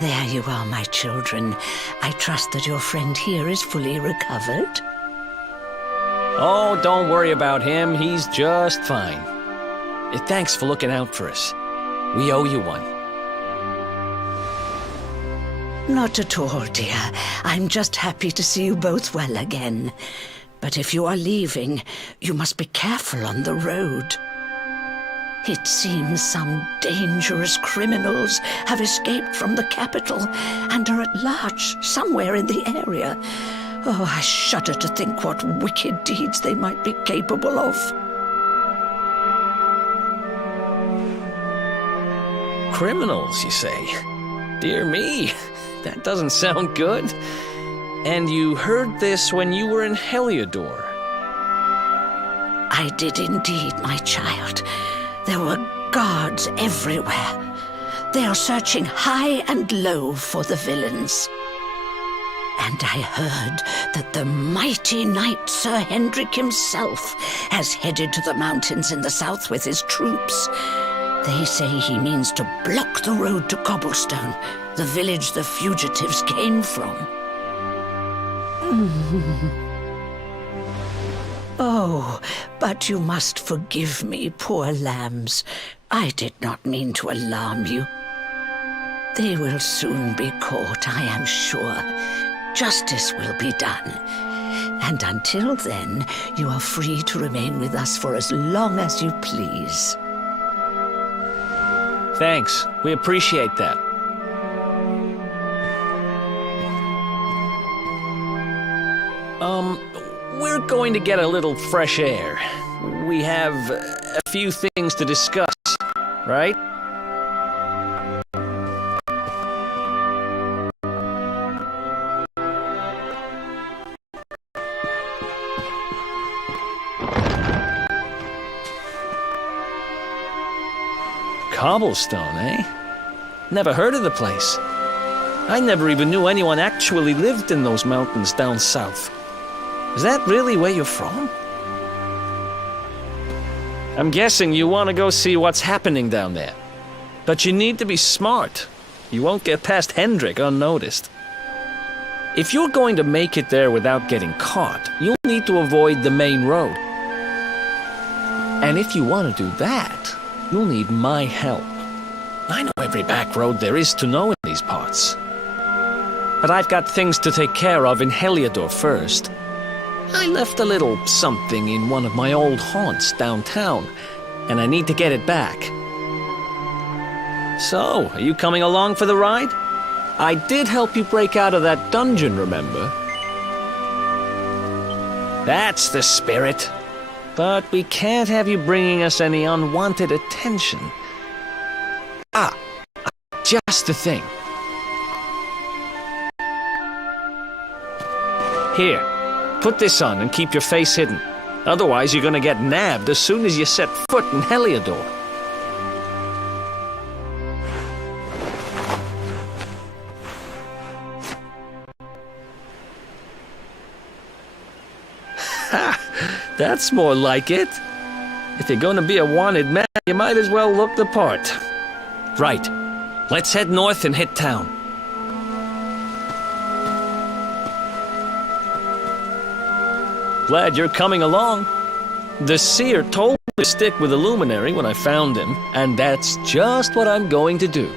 There you are, my children. I trust that your friend here is fully recovered. Oh, don't worry about him. He's just fine. Thanks for looking out for us. We owe you one. Not at all, dear. I'm just happy to see you both well again. But if you are leaving, you must be careful on the road. It seems some dangerous criminals have escaped from the capital and are at large somewhere in the area. Oh, I shudder to think what wicked deeds they might be capable of. Criminals, you say? Dear me, that doesn't sound good. And you heard this when you were in Heliodor? I did indeed, my child. There were guards everywhere. They are searching high and low for the villains. And I heard that the mighty knight Sir Hendrik himself has headed to the mountains in the south with his troops. They say he means to block the road to Cobblestone, the village the fugitives came from. Oh, but you must forgive me, poor lambs. I did not mean to alarm you. They will soon be caught, I am sure. Justice will be done. And until then, you are free to remain with us for as long as you please. Thanks. We appreciate that. We're going to get a little fresh air. We have a few things to discuss, right? Cobblestone, eh? Never heard of the place. I never even knew anyone actually lived in those mountains down south. Is that really where you're from? I'm guessing you want to go see what's happening down there. But you need to be smart. You won't get past Hendrik unnoticed. If you're going to make it there without getting caught, you'll need to avoid the main road. And if you want to do that, you'll need my help. I know every back road there is to know in these parts. But I've got things to take care of in Heliodor first. I left a little something in one of my old haunts downtown, and I need to get it back. So, are you coming along for the ride? I did help you break out of that dungeon, remember? That's the spirit. But we can't have you bringing us any unwanted attention. Ah, just the thing. Here, put this on and keep your face hidden. Otherwise, you're gonna get nabbed as soon as you set foot in Heliodor. Ha! That's more like it. If you're gonna be a wanted man, you might as well look the part. Right. Let's head north and hit town. Glad you're coming along. The seer told me to stick with the luminary when I found him, and that's just what I'm going to do.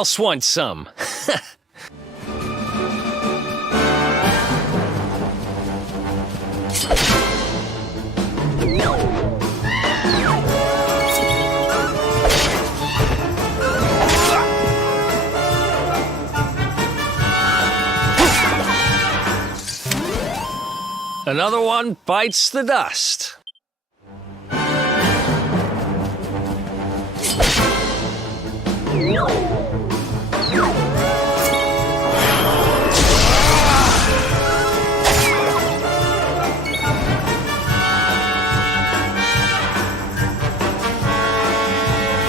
else wants some? Another one bites the dust.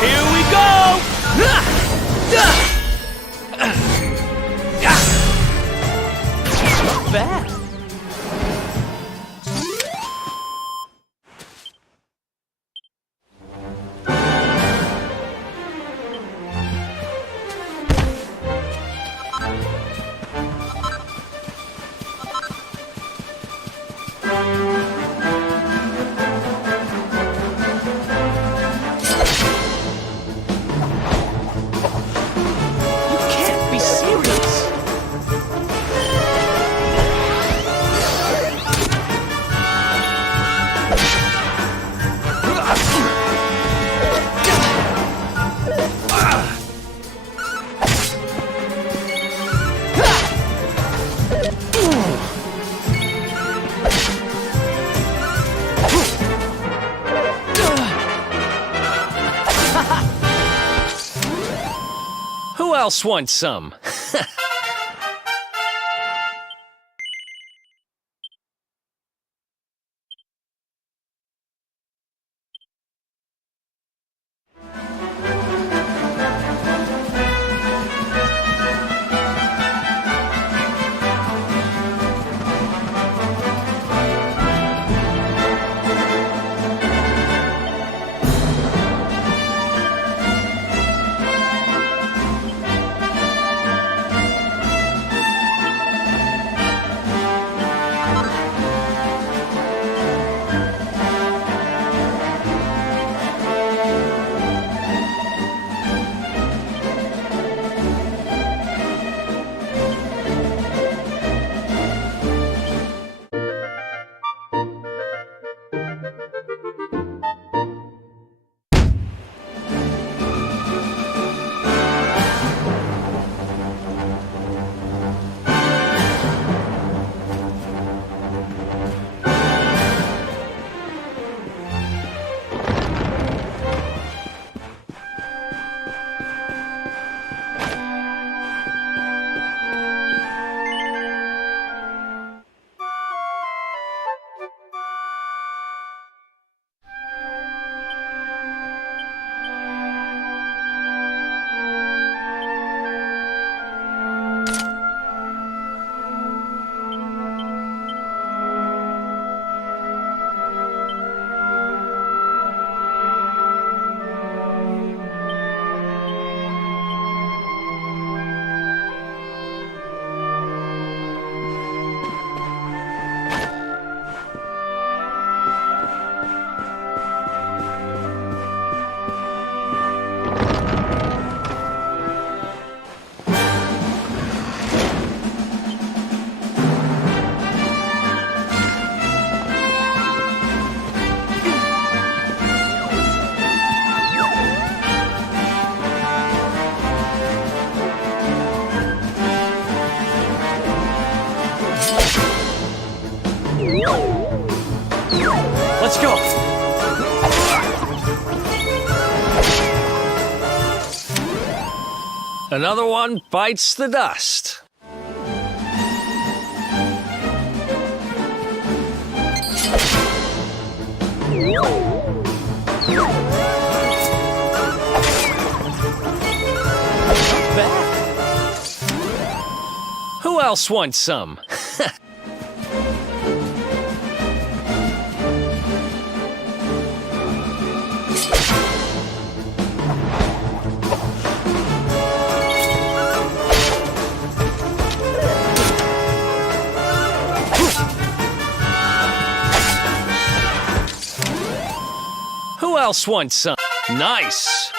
Here we go! Not bad. Can't be serious. Who else wants some? Let's go. Another one bites the dust. Who else wants some? Who else wants some? Nice!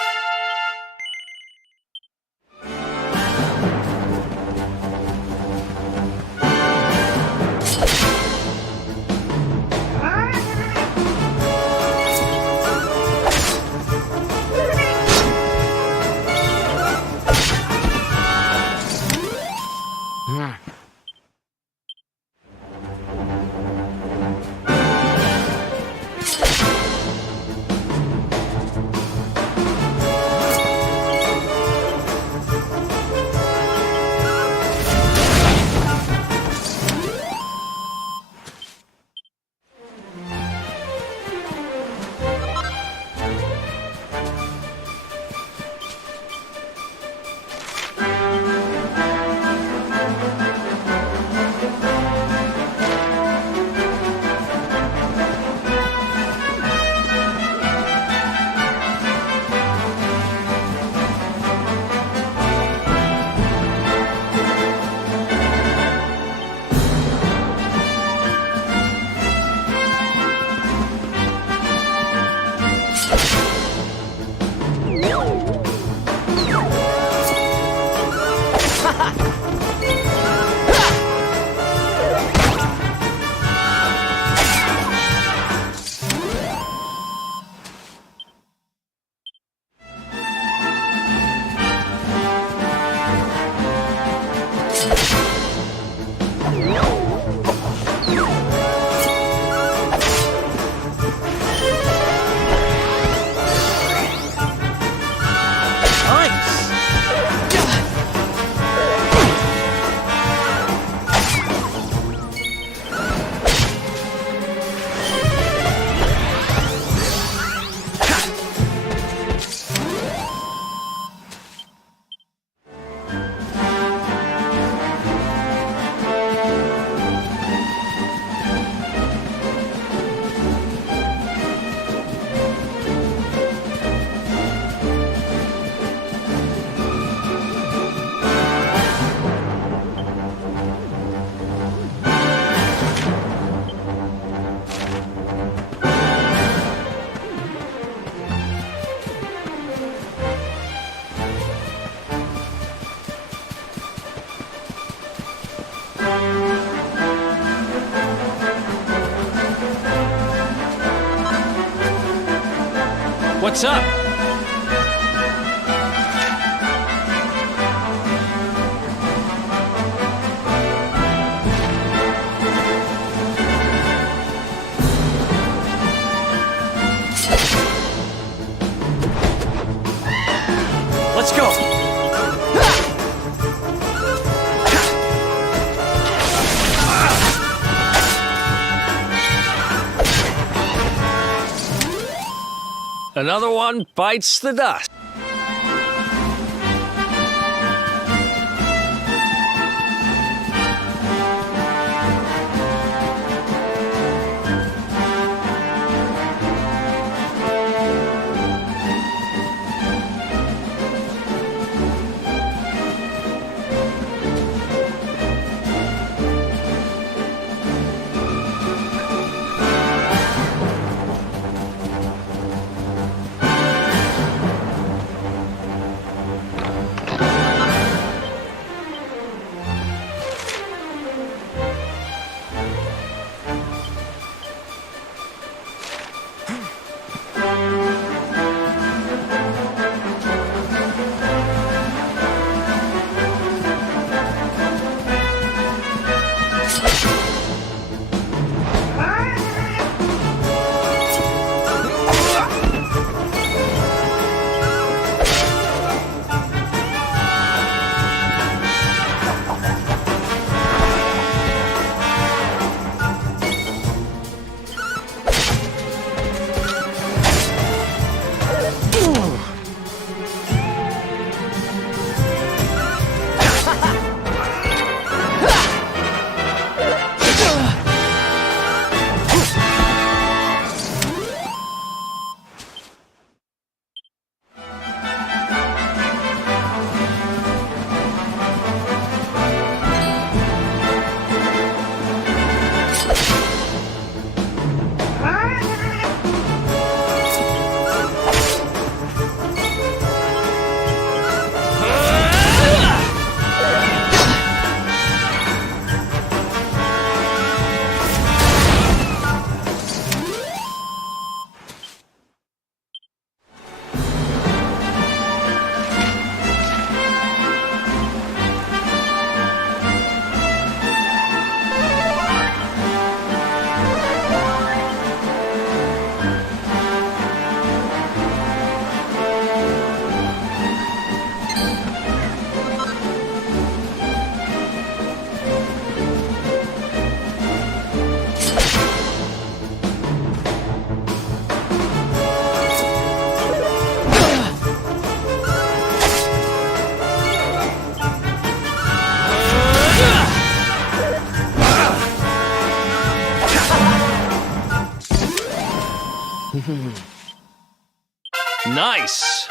What's up? Let's go! Another one bites the dust. Nice!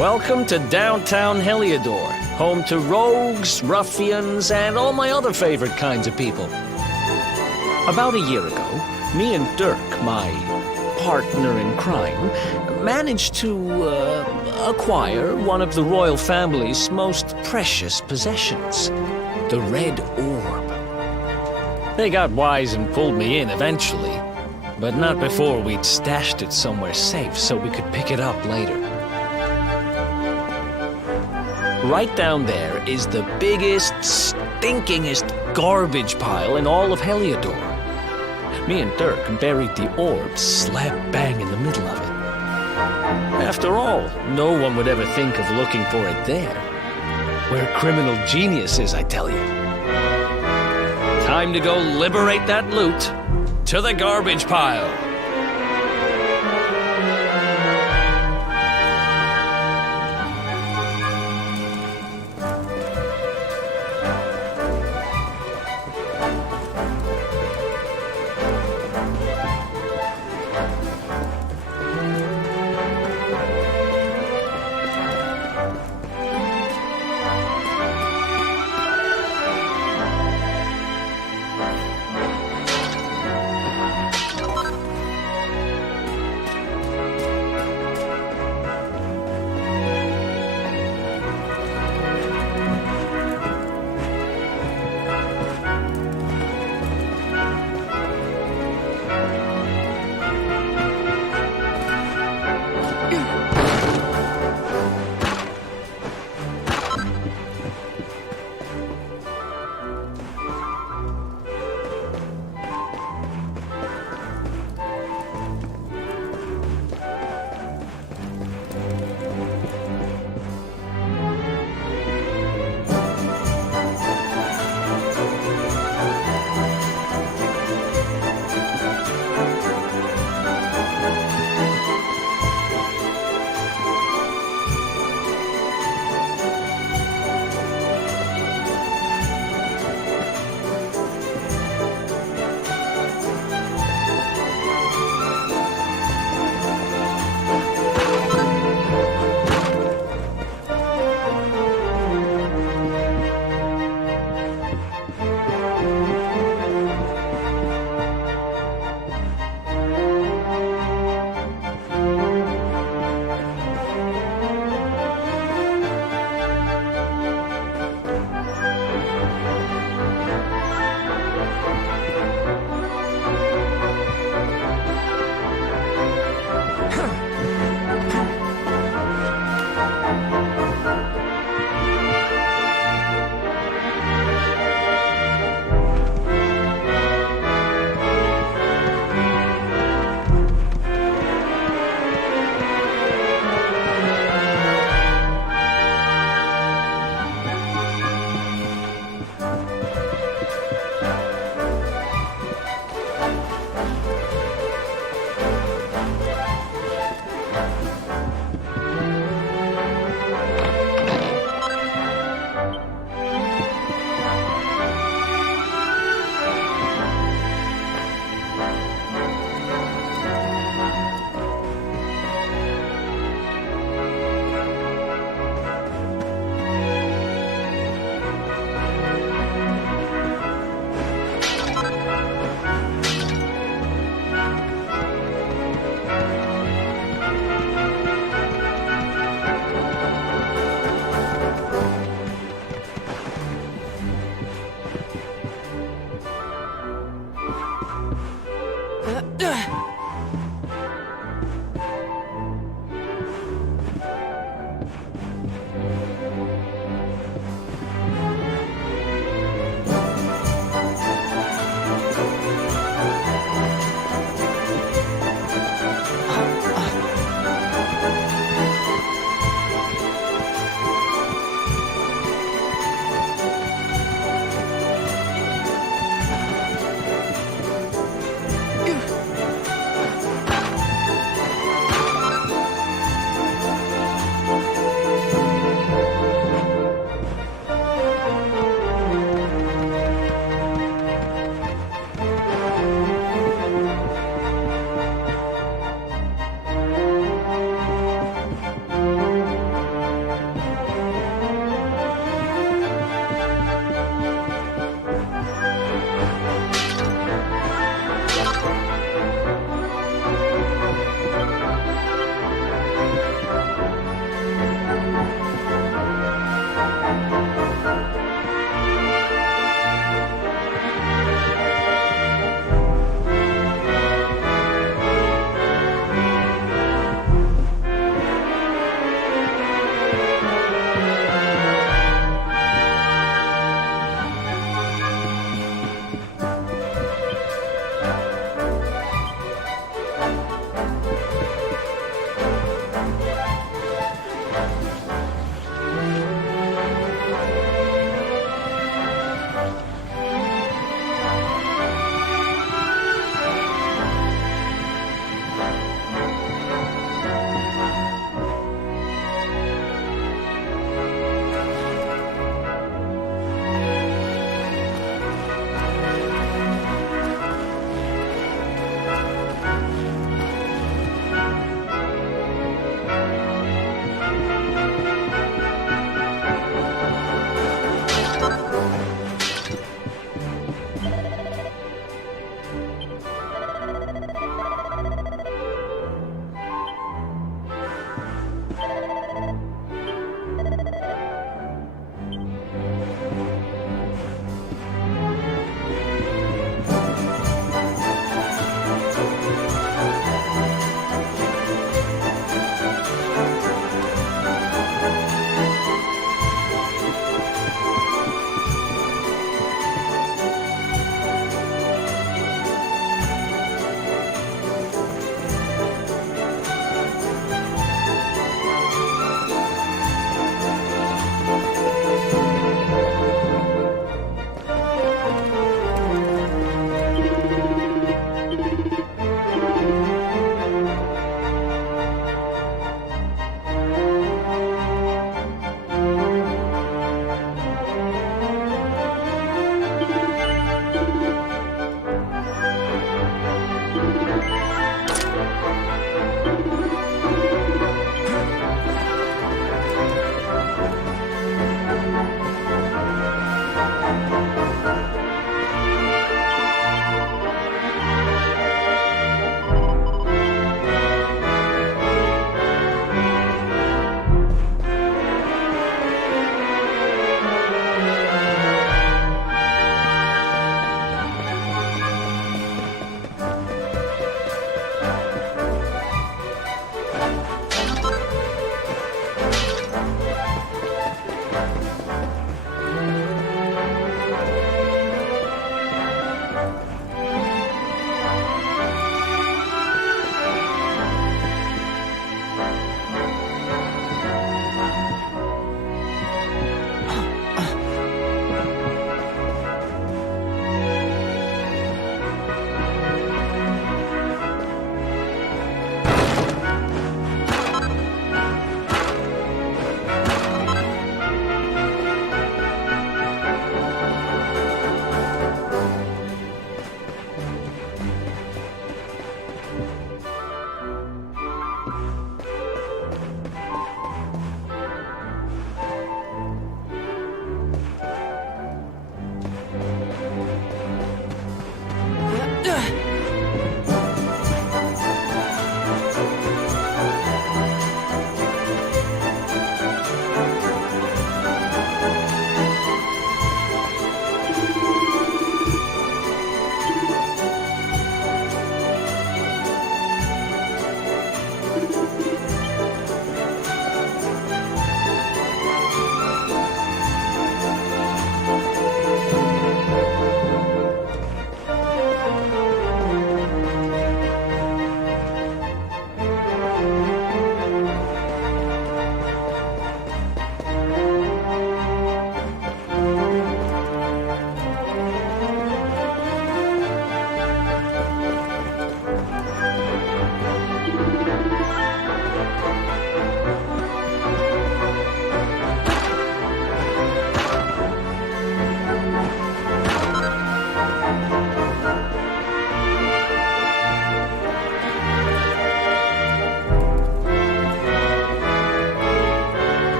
Welcome to downtown Heliodor, home to rogues, ruffians, and all my other favorite kinds of people. About a year ago, me and Dirk, my partner in crime, managed to acquire one of the royal family's most precious possessions, the Red Orb. They got wise and pulled me in eventually, but not before we'd stashed it somewhere safe so we could pick it up later. Right down there is the biggest, stinkingest garbage pile in all of Heliodor. Me and Dirk buried the orb slap bang in the middle of it. After all, no one would ever think of looking for it there. We're criminal geniuses, I tell you. Time to go liberate that loot to the garbage pile.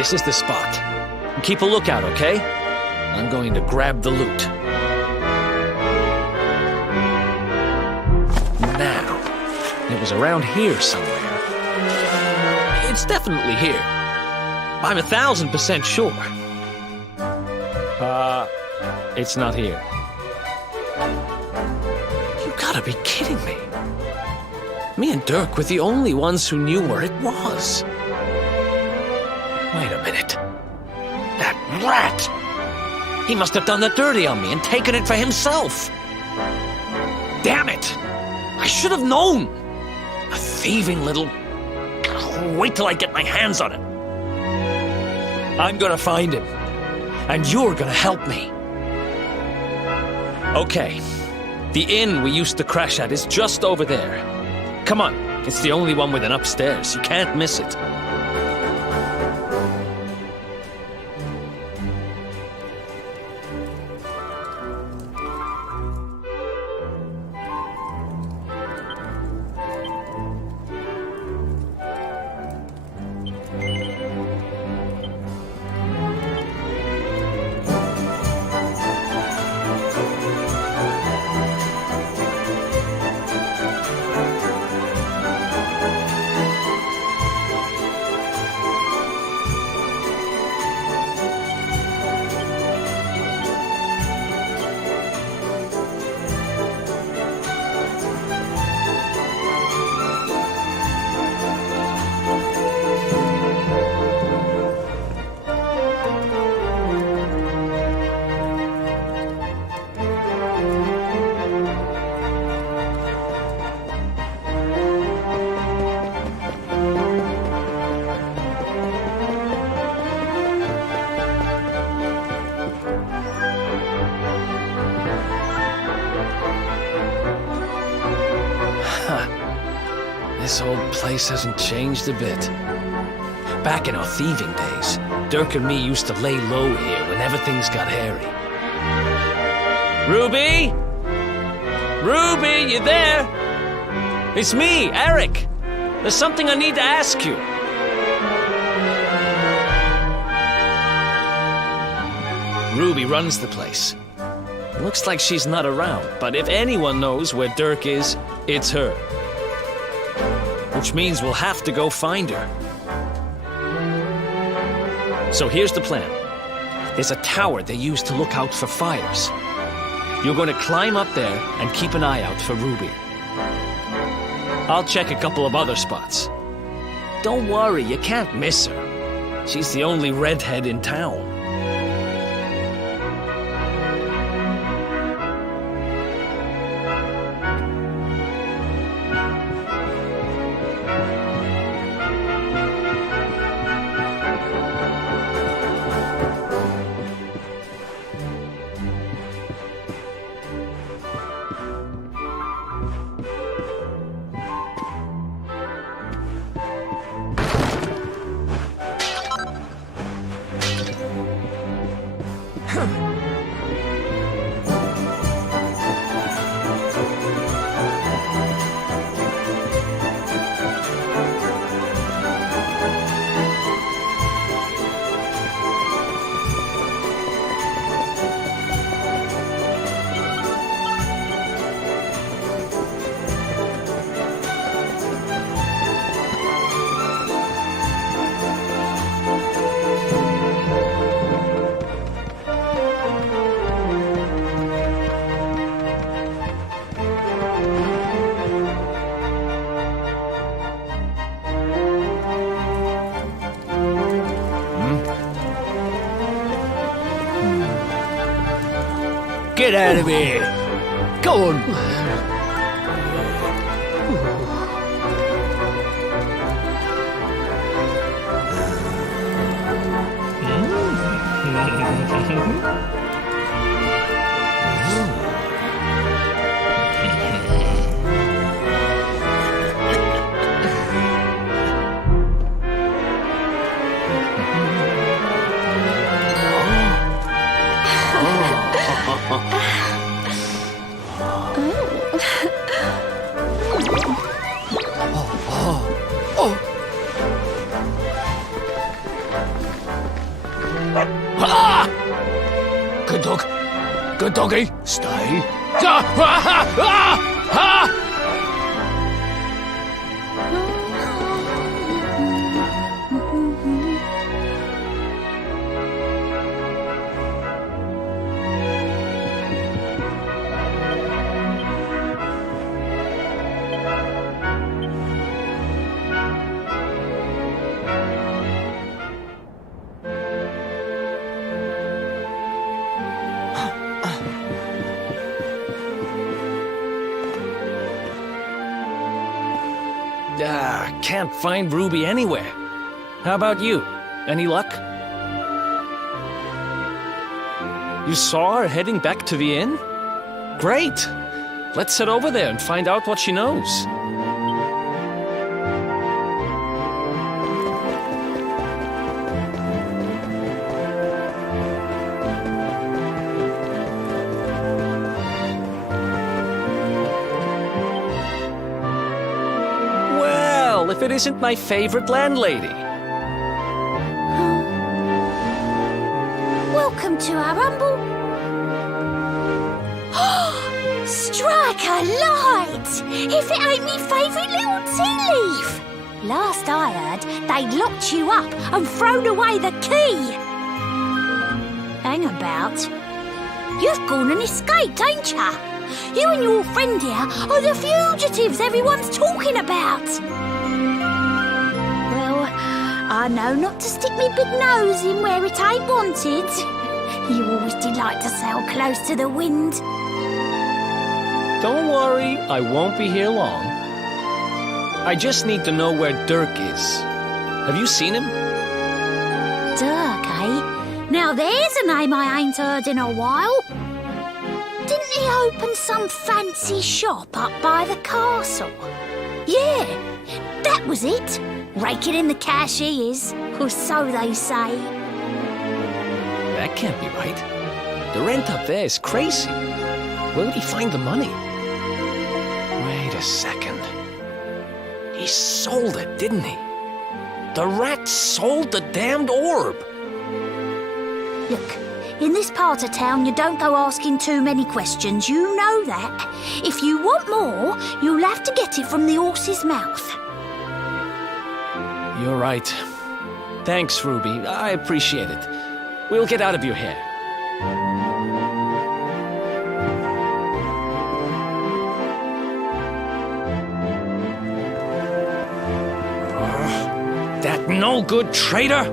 This is the spot. Keep a lookout, okay? I'm going to grab the loot. Now, it was around here somewhere. It's definitely here. I'm 1,000% sure. It's not here. You gotta be kidding me. Me and Dirk were the only ones who knew where it was. Wait a minute. That rat! He must have done the dirty on me and taken it for himself. Damn it! I should have known! A thieving little... Wait till I get my hands on him. I'm gonna find him. And you're gonna help me. Okay. The inn we used to crash at is just over there. Come on. It's the only one with an upstairs. You can't miss it. This old place hasn't changed a bit. Back in our thieving days, Dirk and me used to lay low here whenever things got hairy. Ruby? Ruby, you there? It's me, Eric. There's something I need to ask you. Ruby runs the place. Looks like she's not around, but if anyone knows where Dirk is, it's her. Which means we'll have to go find her. So here's the plan. There's a tower they use to look out for fires. You're going to climb up there and keep an eye out for Ruby. I'll check a couple of other spots. Don't worry, you can't miss her. She's the only redhead in town. Get out of here! Go on! Good doggy. Stay. Ah, ah, ah, ah. Can't find Ruby anywhere. How about you? Any luck? You saw her heading back to the inn? Great! Let's head over there and find out what she knows. If it isn't my favorite landlady. Welcome to our humble... Strike a light! If it ain't me favourite little tea leaf! Last I heard, they'd locked you up and thrown away the key! Hang about. You've gone and escaped, ain't ya? You and your friend here are the fugitives everyone's talking about! I know not to stick me big nose in where it ain't wanted. You always delight to sail close to the wind. Don't worry, I won't be here long. I just need to know where Dirk is. Have you seen him? Dirk, eh? Now there's a name I ain't heard in a while. Didn't he open some fancy shop up by the castle? Yeah, that was it. Raking in the cash he is, or so they say. That can't be right. The rent up there is crazy. Where would he find the money? Wait a second. He sold it, didn't he? The rat sold the damned orb. Look, in this part of town you don't go asking too many questions, you know that. If you want more, you'll have to get it from the horse's mouth. You're right. Thanks, Ruby. I appreciate it. We'll get out of your hair. That no-good traitor!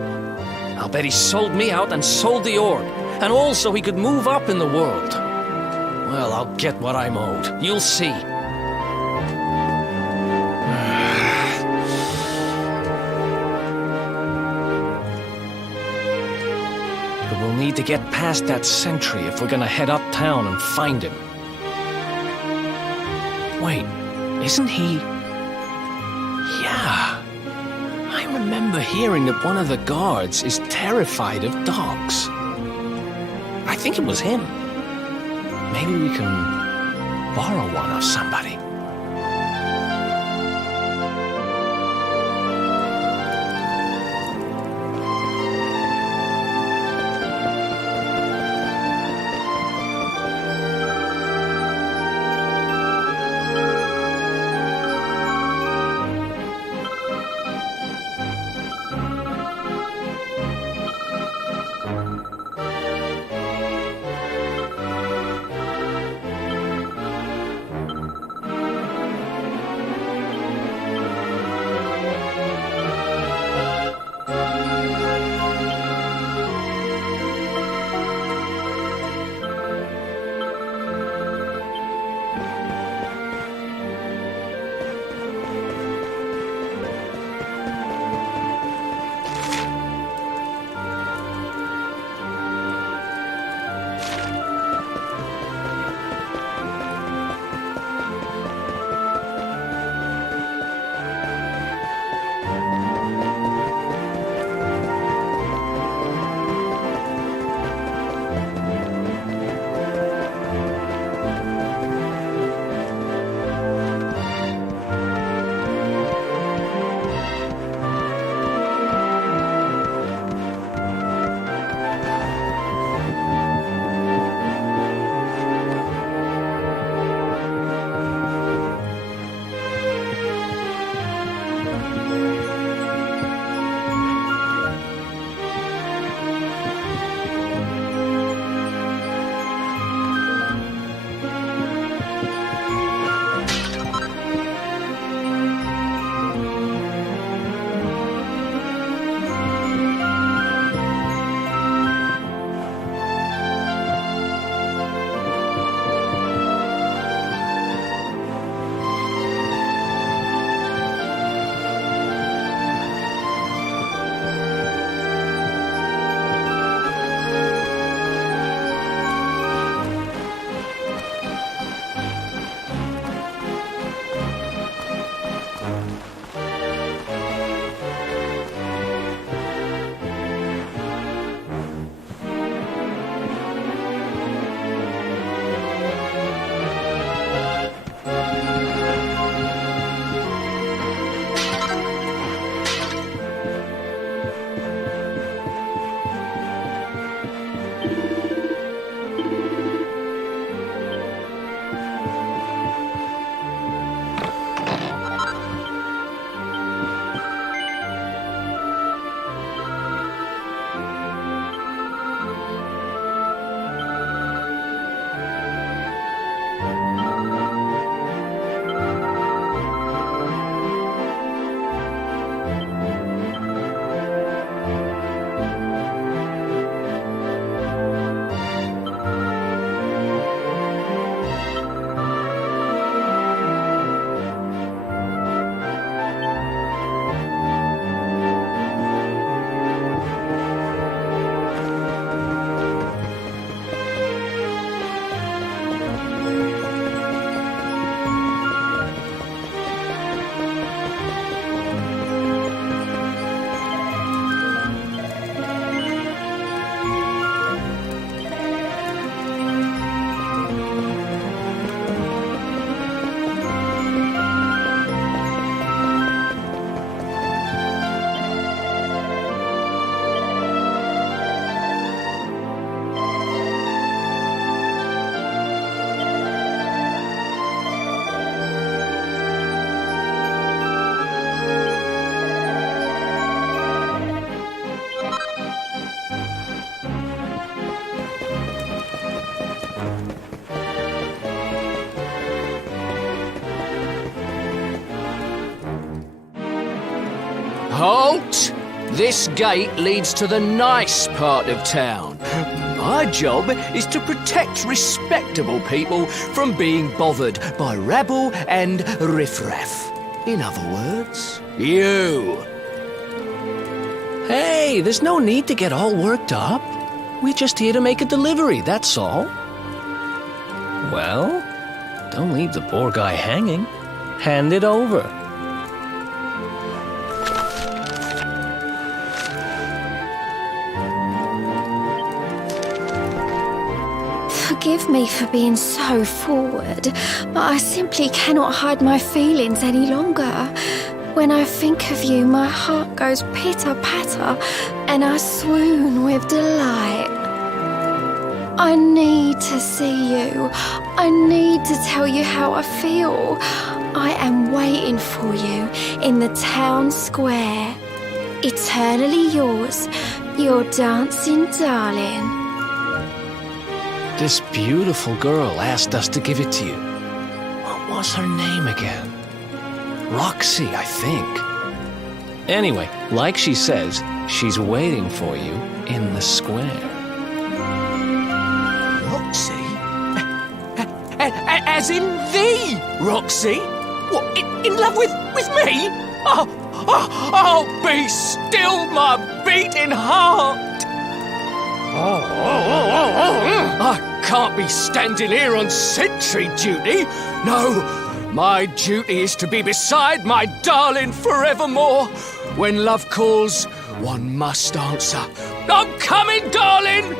I'll bet he sold me out and sold the orb, and also he could move up in the world. Well, I'll get what I'm owed. You'll see. We'll need to get past that sentry if we're gonna head uptown and find him. Wait, isn't he... Yeah. I remember hearing that one of the guards is terrified of dogs. I think it was him. Maybe we can borrow one of somebody. Halt! This gate leads to the nice part of town. My job is to protect respectable people from being bothered by rabble and riffraff. In other words, you. Hey, there's no need to get all worked up. We're just here to make a delivery, that's all. Well, don't leave the poor guy hanging. Hand it over. Forgive me for being so forward, but I simply cannot hide my feelings any longer. When I think of you, my heart goes pitter-patter, and I swoon with delight. I need to see you. I need to tell you how I feel. I am waiting for you in the town square. Eternally yours, your dancing darling. This beautiful girl asked us to give it to you. What was her name again? Roxy, I think. Anyway, like she says, she's waiting for you in the square. Roxy? As in the Roxy? What, in love with me? Oh, be still my beating heart! I can't be standing here on sentry duty. No, my duty is to be beside my darling forevermore. When love calls, one must answer. I'm coming, darling!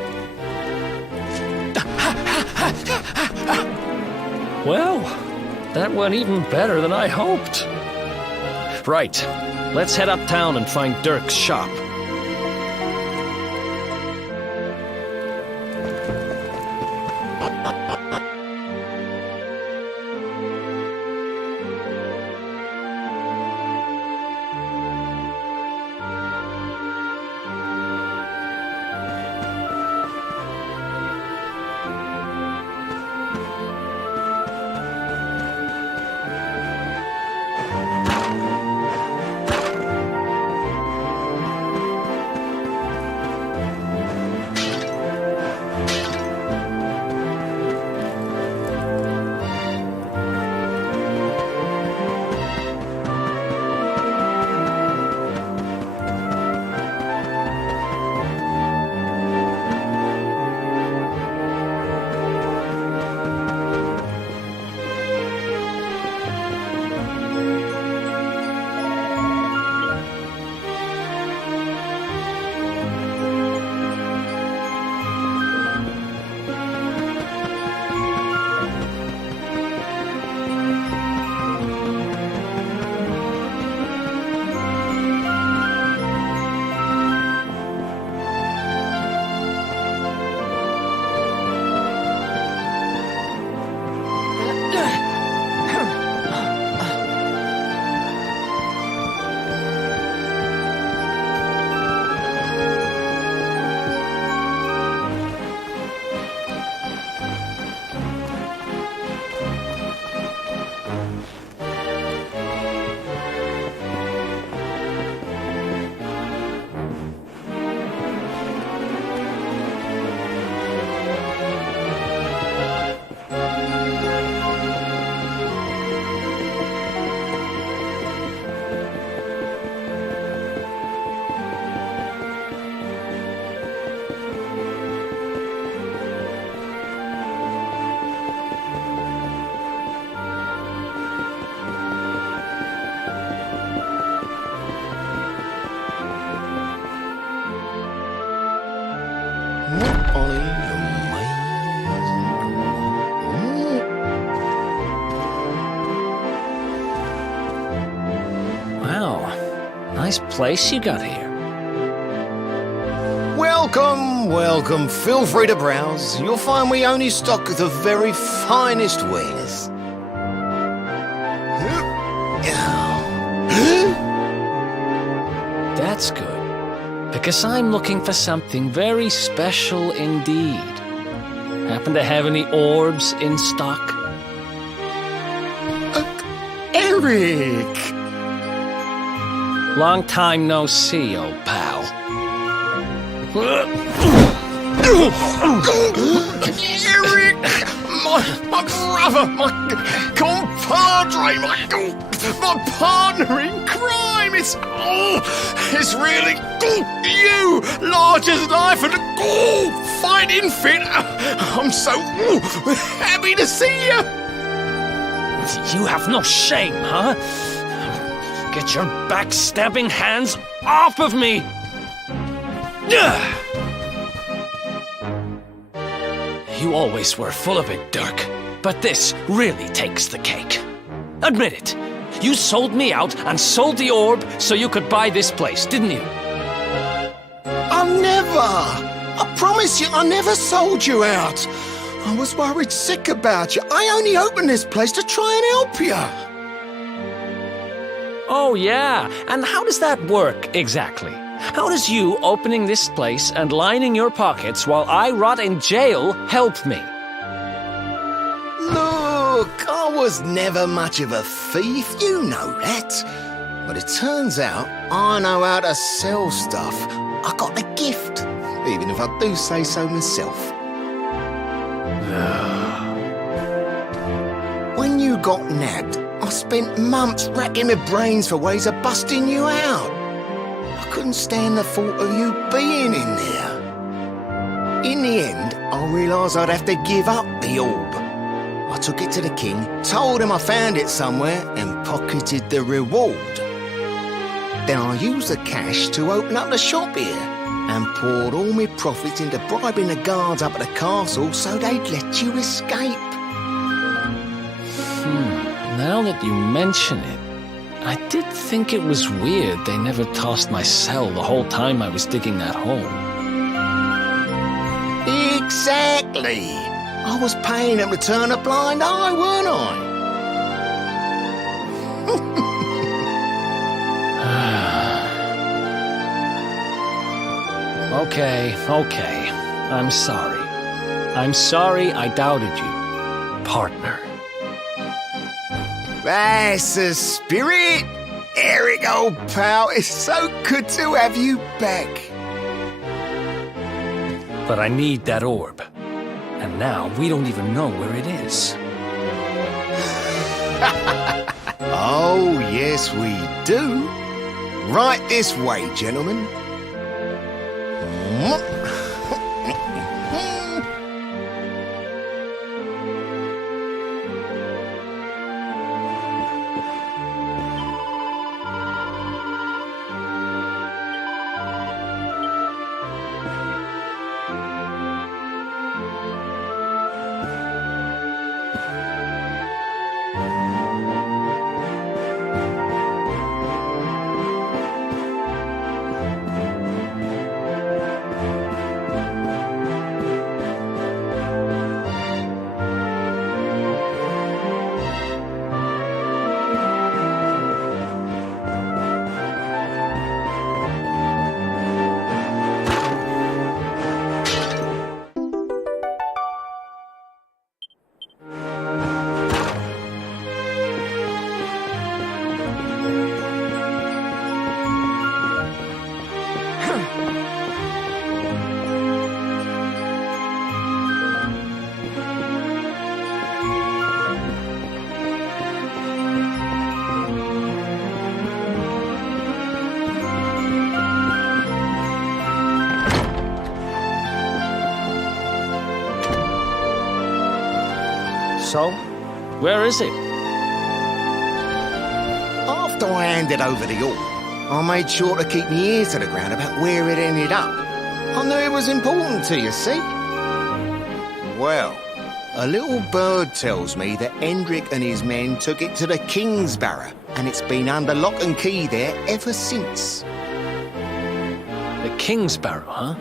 Well, that went even better than I hoped. Right, let's head uptown and find Dirk's shop. Wow, nice place you got here. Welcome, welcome. Feel free to browse. You'll find we only stock the very finest wares. That's good, because I'm looking for something very special indeed. Happen to have any orbs in stock? Eric! Long time no see, old pal. Eric! My brother, my compadre, my partner in crime! It's really you, large as life and fighting fit. I'm so happy to see you. You have no shame, huh? Get your backstabbing hands off of me! You always were full of it, Dirk. But this really takes the cake. Admit it. You sold me out and sold the orb so you could buy this place, didn't you? I promise you, I never sold you out. I was worried sick about you. I only opened this place to try and help you. Oh, yeah. And how does that work, exactly? How does you opening this place and lining your pockets while I rot in jail help me? Look, I was never much of a thief, you know that. But it turns out I know how to sell stuff. I got the gift, even if I do say so myself. When you got nabbed, I spent months racking my brains for ways of busting you out. I couldn't stand the thought of you being in there. In the end, I realised I'd have to give up the orb. I took it to the king, told him I found it somewhere, and pocketed the reward. Then I used the cash to open up the shop here, and poured all my profits into bribing the guards up at the castle so they'd let you escape. Now that you mention it, I did think it was weird they never tossed my cell the whole time I was digging that hole. Exactly. I was paying them to turn a blind eye, weren't I? Okay. I'm sorry. I'm sorry I doubted you, partner. That's the spirit! Eric, old pal, it's so good to have you back. But I need that orb. And now we don't even know where it is. Oh, yes, we do. Right this way, gentlemen. So, where is it? After I handed over the orb, I made sure to keep my ears to the ground about where it ended up. I knew it was important to you, see? Well, a little bird tells me that Hendrik and his men took it to the Kingsbarrow, and it's been under lock and key there ever since. The Kingsbarrow, huh?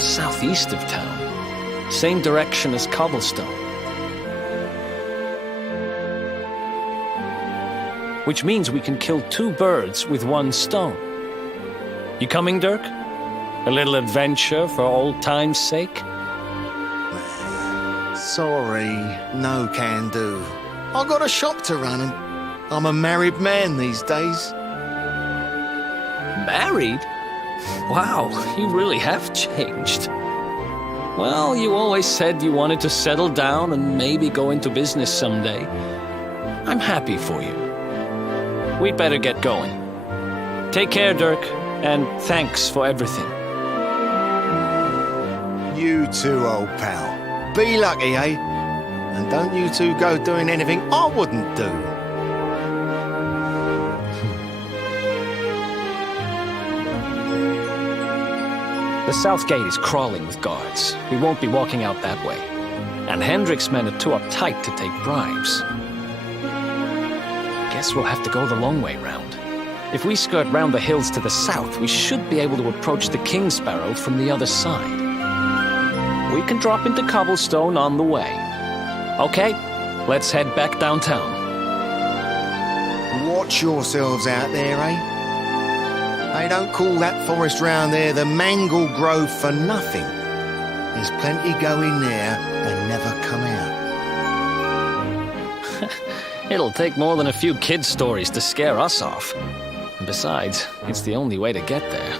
That's southeast of town. Same direction as Cobblestone. Which means we can kill two birds with one stone. You coming, Dirk? A little adventure for old time's sake? Sorry, no can do. I got a shop to run and I'm a married man these days. Married? Wow, you really have changed. Well, you always said you wanted to settle down and maybe go into business someday. I'm happy for you. We'd better get going. Take care, Dirk, and thanks for everything. You too, old pal. Be lucky, eh? And don't you two go doing anything I wouldn't do. The south gate is crawling with guards. We won't be walking out that way. And Hendrik's men are too uptight to take bribes. Guess we'll have to go the long way round. If we skirt round the hills to the south, we should be able to approach the King Sparrow from the other side. We can drop into Cobblestone on the way. Okay, let's head back downtown. Watch yourselves out there, eh? They don't call that forest round there the Mangle Grove for nothing. There's plenty go in there and never come out. It'll take more than a few kids' stories to scare us off. And besides, it's the only way to get there.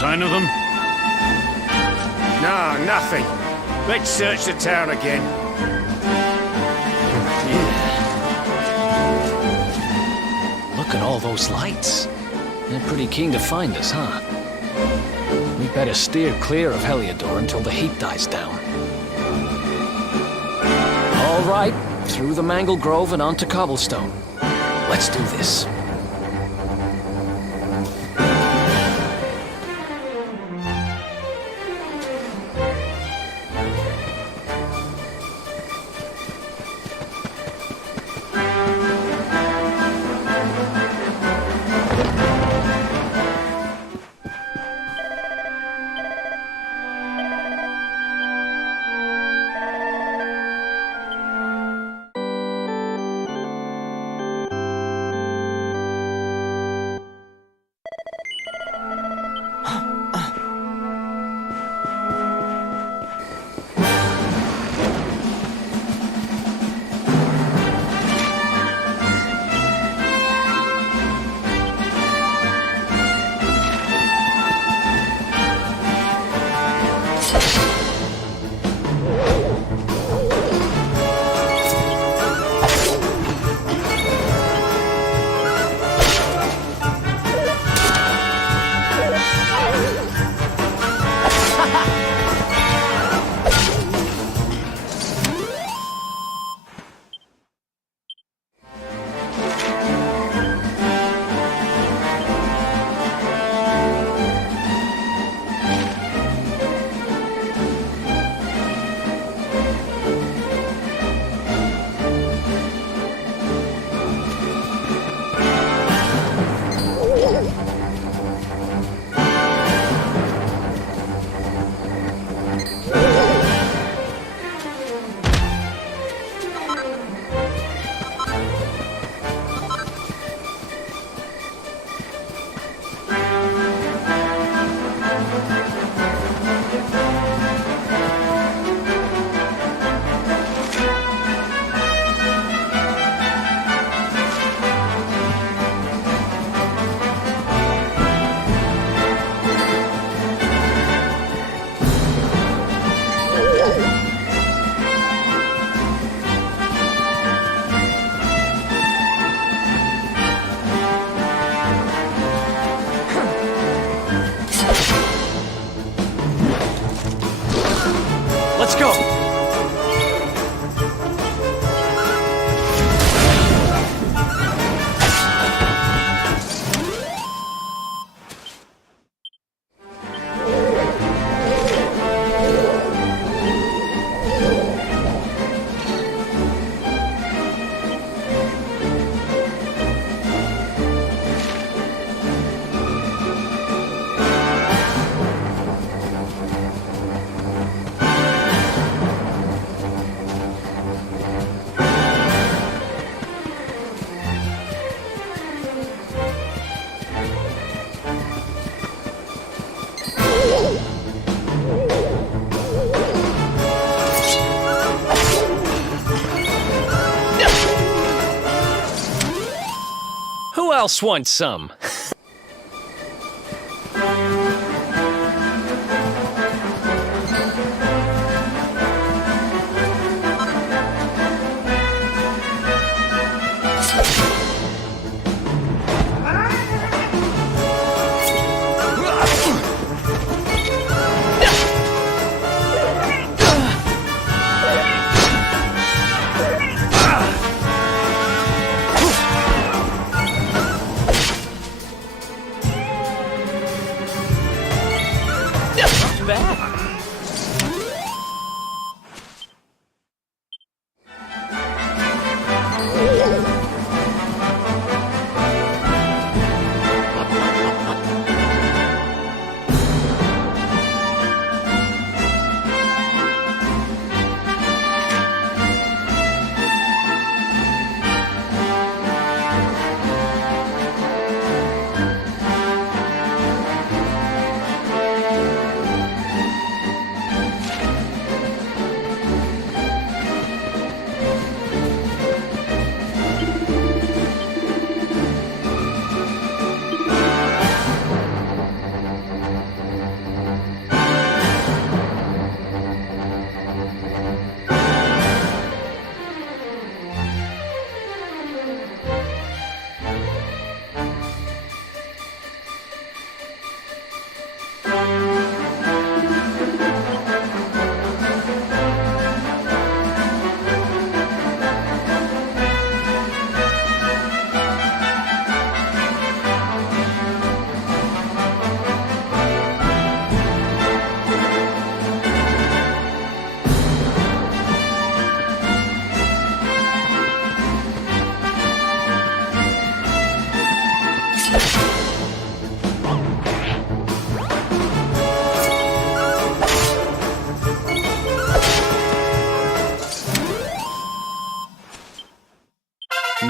sign of them? No, nothing. Let's search the town again. Look at all those lights. They're pretty keen to find us, huh? We better steer clear of Heliodor until the heat dies down. All right, through the Mangle Grove and onto Cobblestone. Let's do this. Let's go! Who else wants some?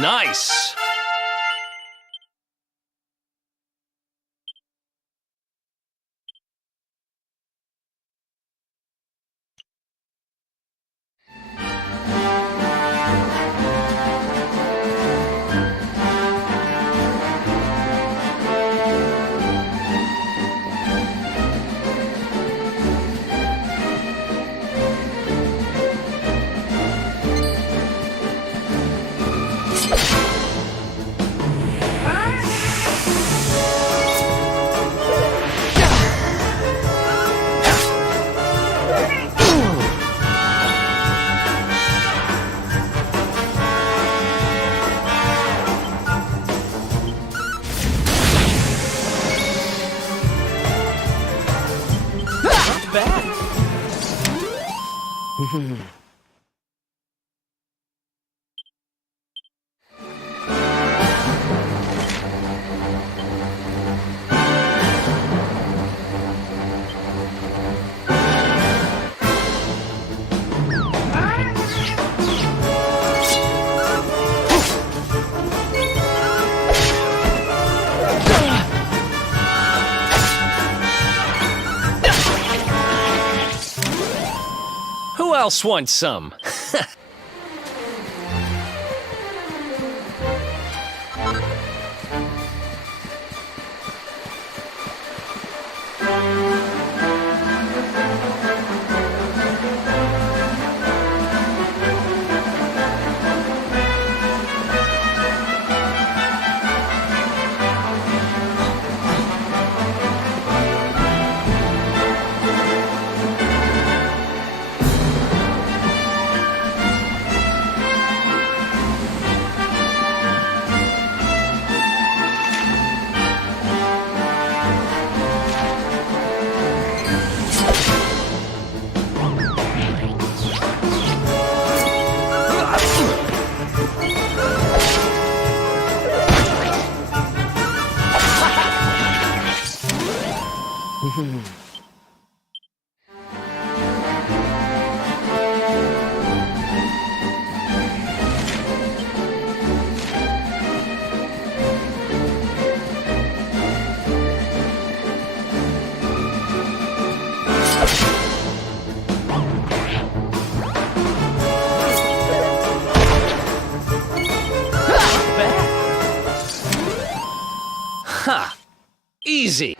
Nice! Who else wants some? Ha! Easy!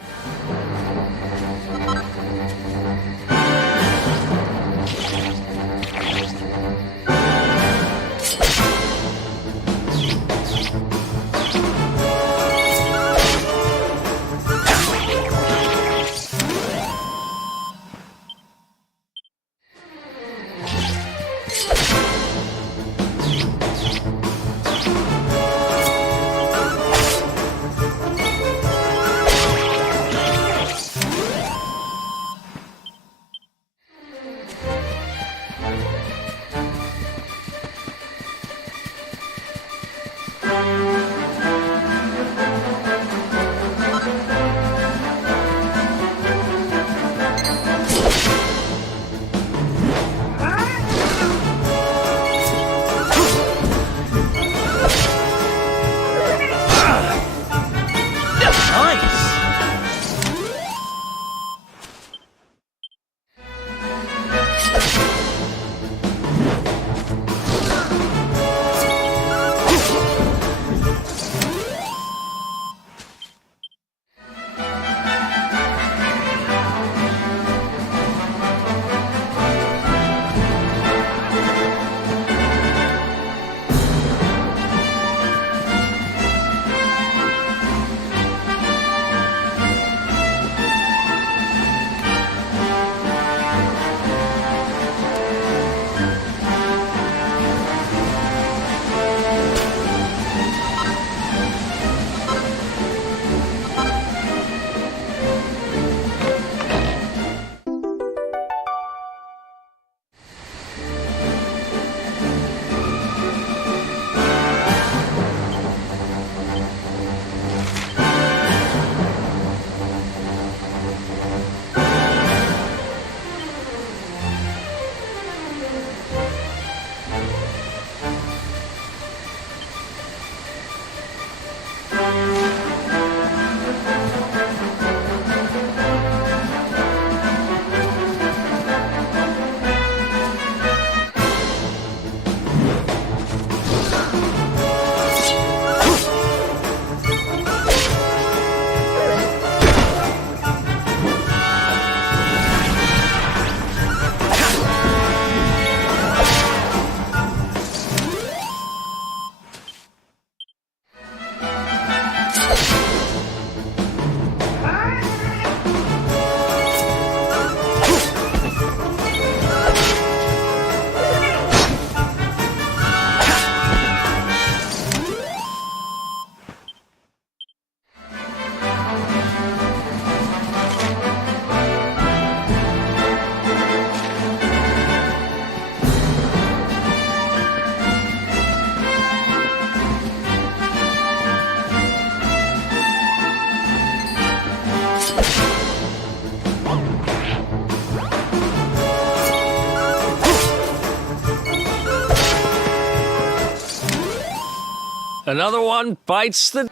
Another one bites the...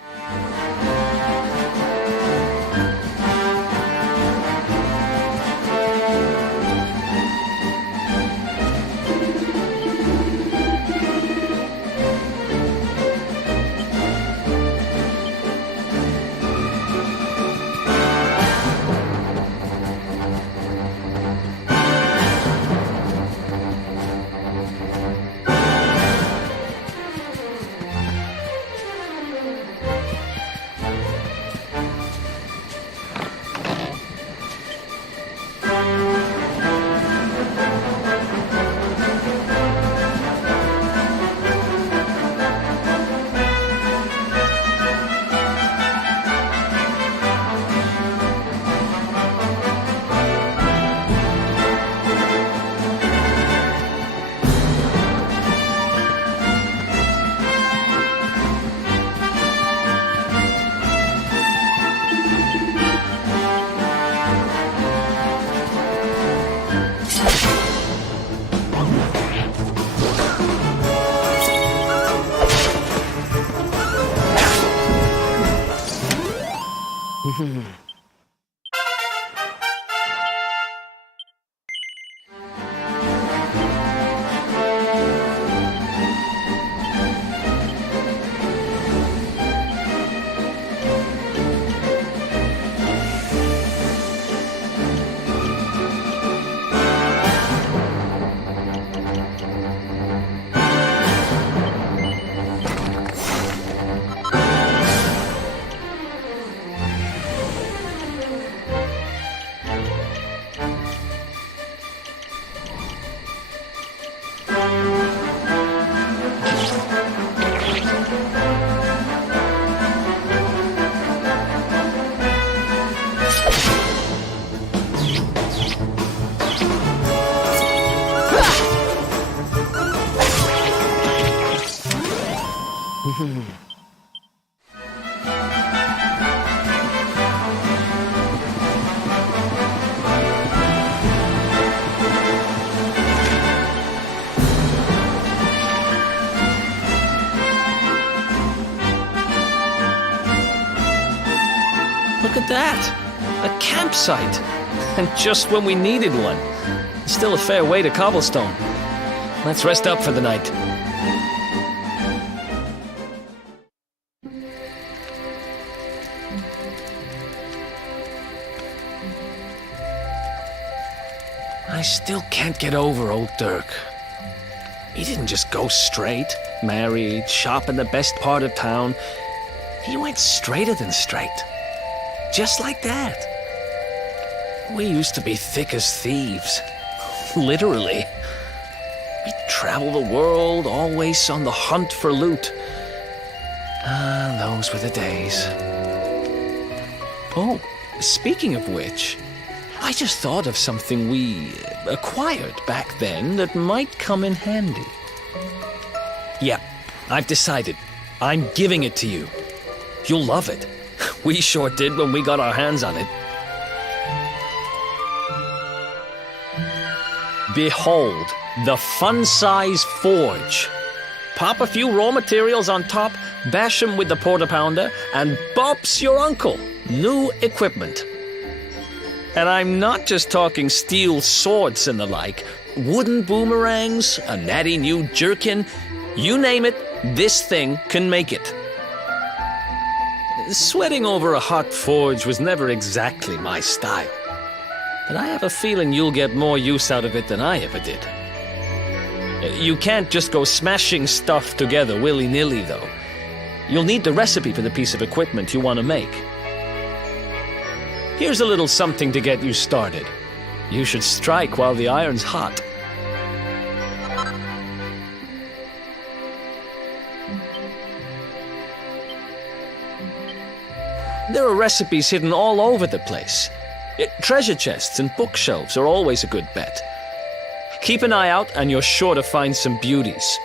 Look at that! A campsite! And just when we needed one. Still a fair way to Cobblestone. Let's rest up for the night. I still can't get over old Dirk. He didn't just go straight, married, shop in the best part of town. He went straighter than straight. Just like that. We used to be thick as thieves. Literally. We'd travel the world, always on the hunt for loot. Ah, those were the days. Oh, speaking of which, I just thought of something we acquired back then that might come in handy. Yeah, I've decided. I'm giving it to you. You'll love it. We sure did when we got our hands on it. Behold, the fun-size forge. Pop a few raw materials on top, bash 'em with the porta-pounder, and bop's your uncle. New equipment. And I'm not just talking steel swords and the like. Wooden boomerangs, a natty new jerkin. You name it, this thing can make it. Sweating over a hot forge was never exactly my style. But I have a feeling you'll get more use out of it than I ever did. You can't just go smashing stuff together willy-nilly, though. You'll need the recipe for the piece of equipment you want to make. Here's a little something to get you started. You should strike while the iron's hot. There are recipes hidden all over the place. Treasure chests and bookshelves are always a good bet. Keep an eye out and you're sure to find some beauties.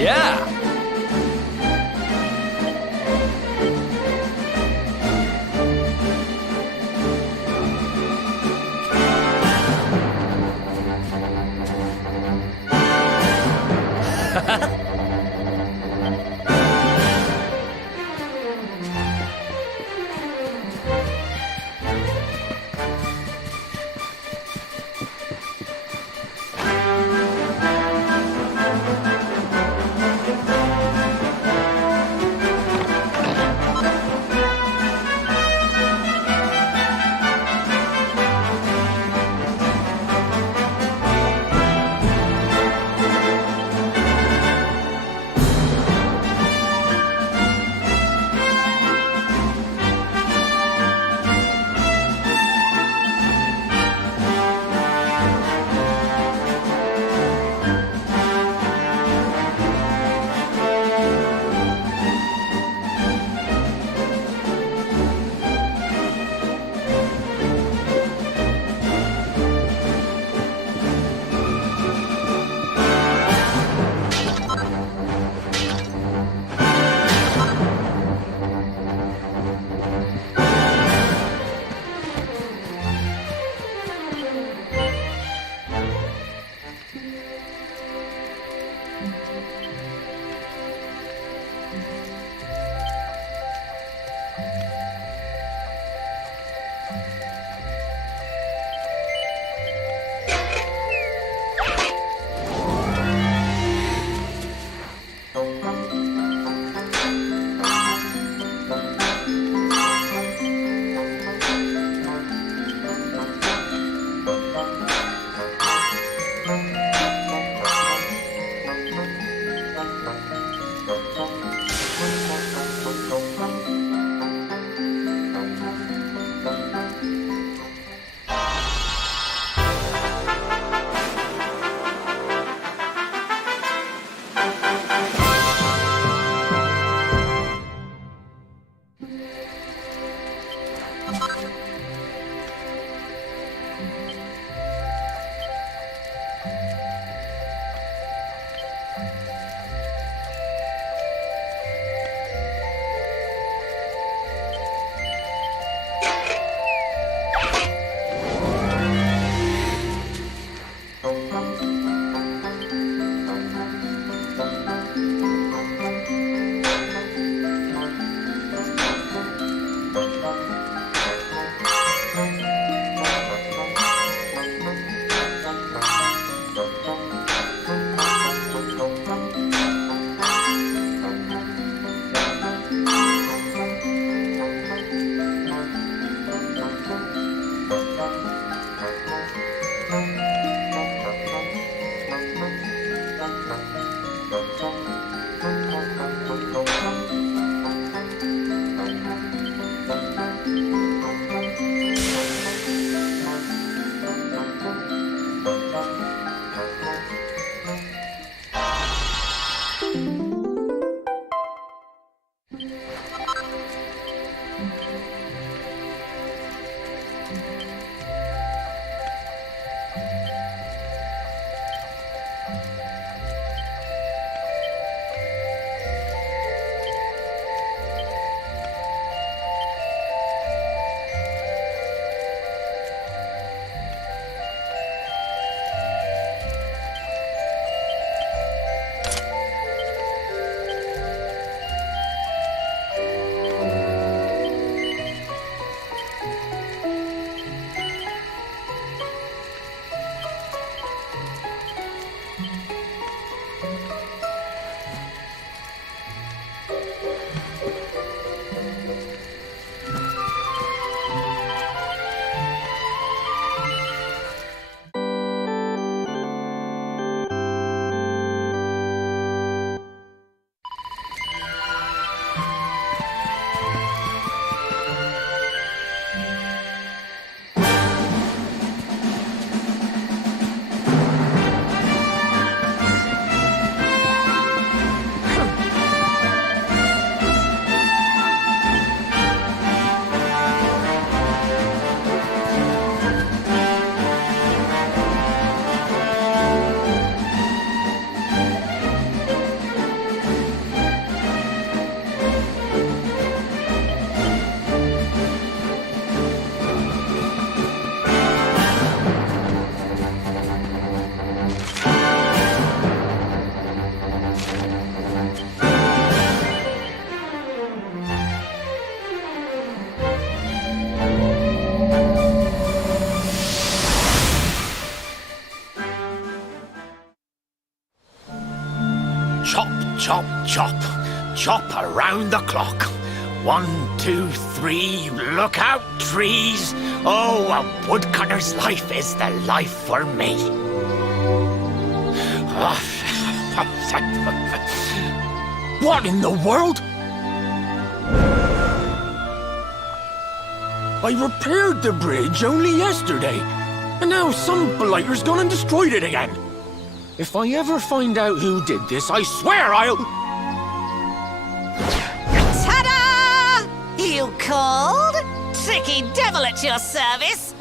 Yeah. Chop, chop, chop around the clock. 1, 2, 3, look out, trees. Oh, a woodcutter's life is the life for me. What in the world? I repaired the bridge only yesterday, and now some blighter's gone and destroyed it again. If I ever find out who did this, I swear I'll... Ta-da! You called? Tricky devil at your service.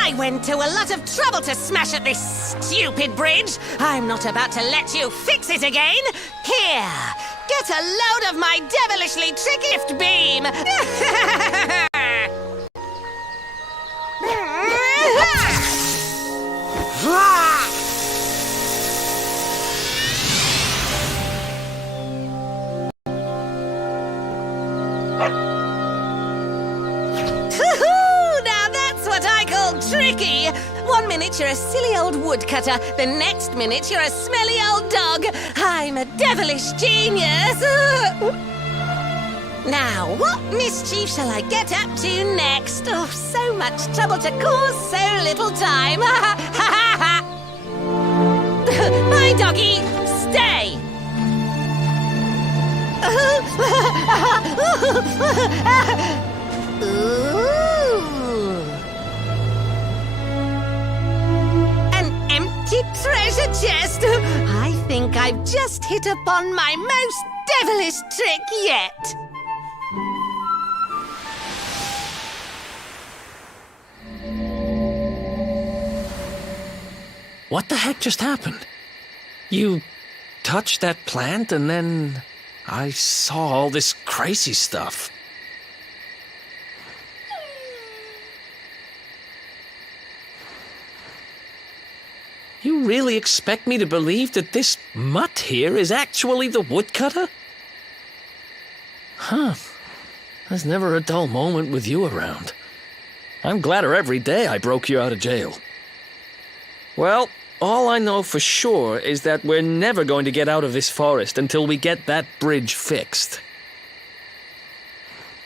I went to a lot of trouble to smash at this stupid bridge. I'm not about to let you fix it again. Here, get a load of my devilishly tricky beam. Now that's what I call tricky. 1 minute you're a silly old woodcutter, the next minute you're a smelly old dog. I'm a devilish genius. Now, what mischief shall I get up to next? Oh, so much trouble to cause so little time. My doggy, stay. Ooh. An empty treasure chest. I think I've just hit upon my most devilish trick yet. What the heck just happened? You touched that plant and then I saw all this crazy stuff. you really expect me to believe that this mutt here is actually the woodcutter? Huh. There's never a dull moment with you around. I'm gladder every day I broke you out of jail. Well, all I know for sure is that we're never going to get out of this forest until we get that bridge fixed.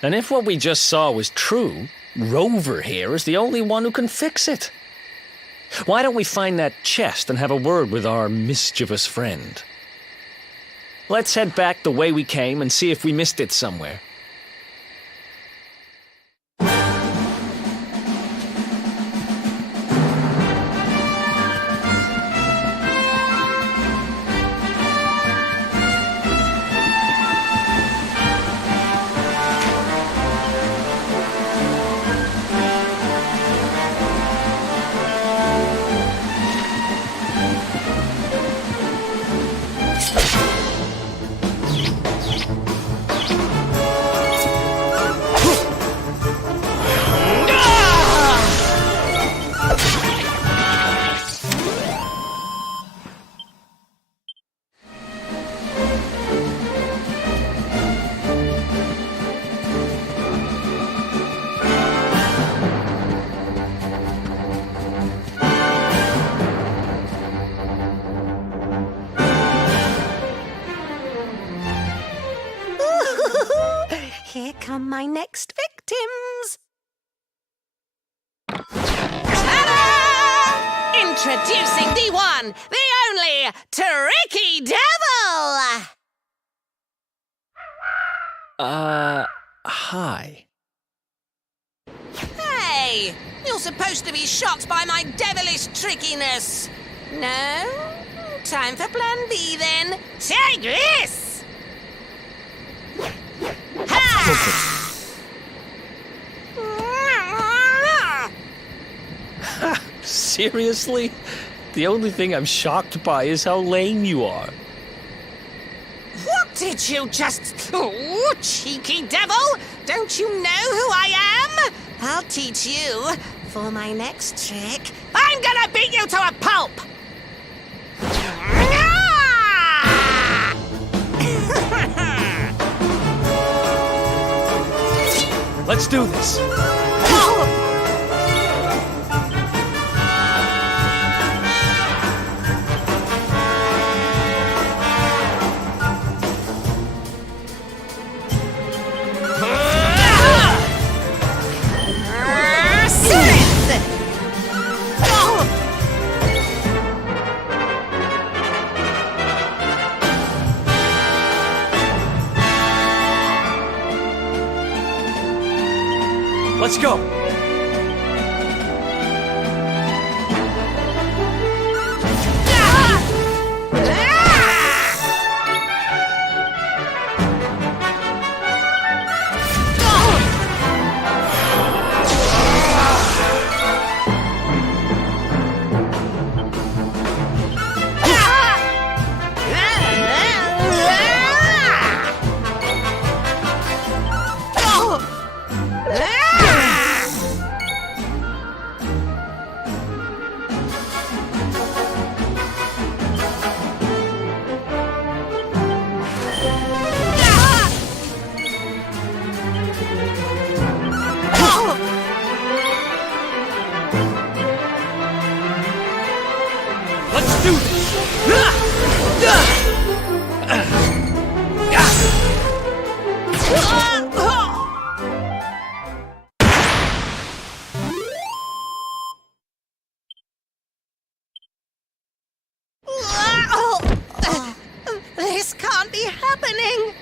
And if what we just saw was true, Rover here is the only one who can fix it. Why don't we find that chest and have a word with our mischievous friend? Let's head back the way we came and see if we missed it somewhere. Here come my next victims. Ta-da! Introducing the one, the only, Tricky Devil! Hi. Hey, you're supposed to be shocked by my devilish trickiness. No? Time for plan B then. Take this! Ha! Seriously? The only thing I'm shocked by is how lame you are. What did you just... Oh, cheeky devil! Don't you know who I am? I'll teach you. For my next trick, I'm gonna beat you to a pulp! Let's do this. Let's go. Let's do this! This can't be happening.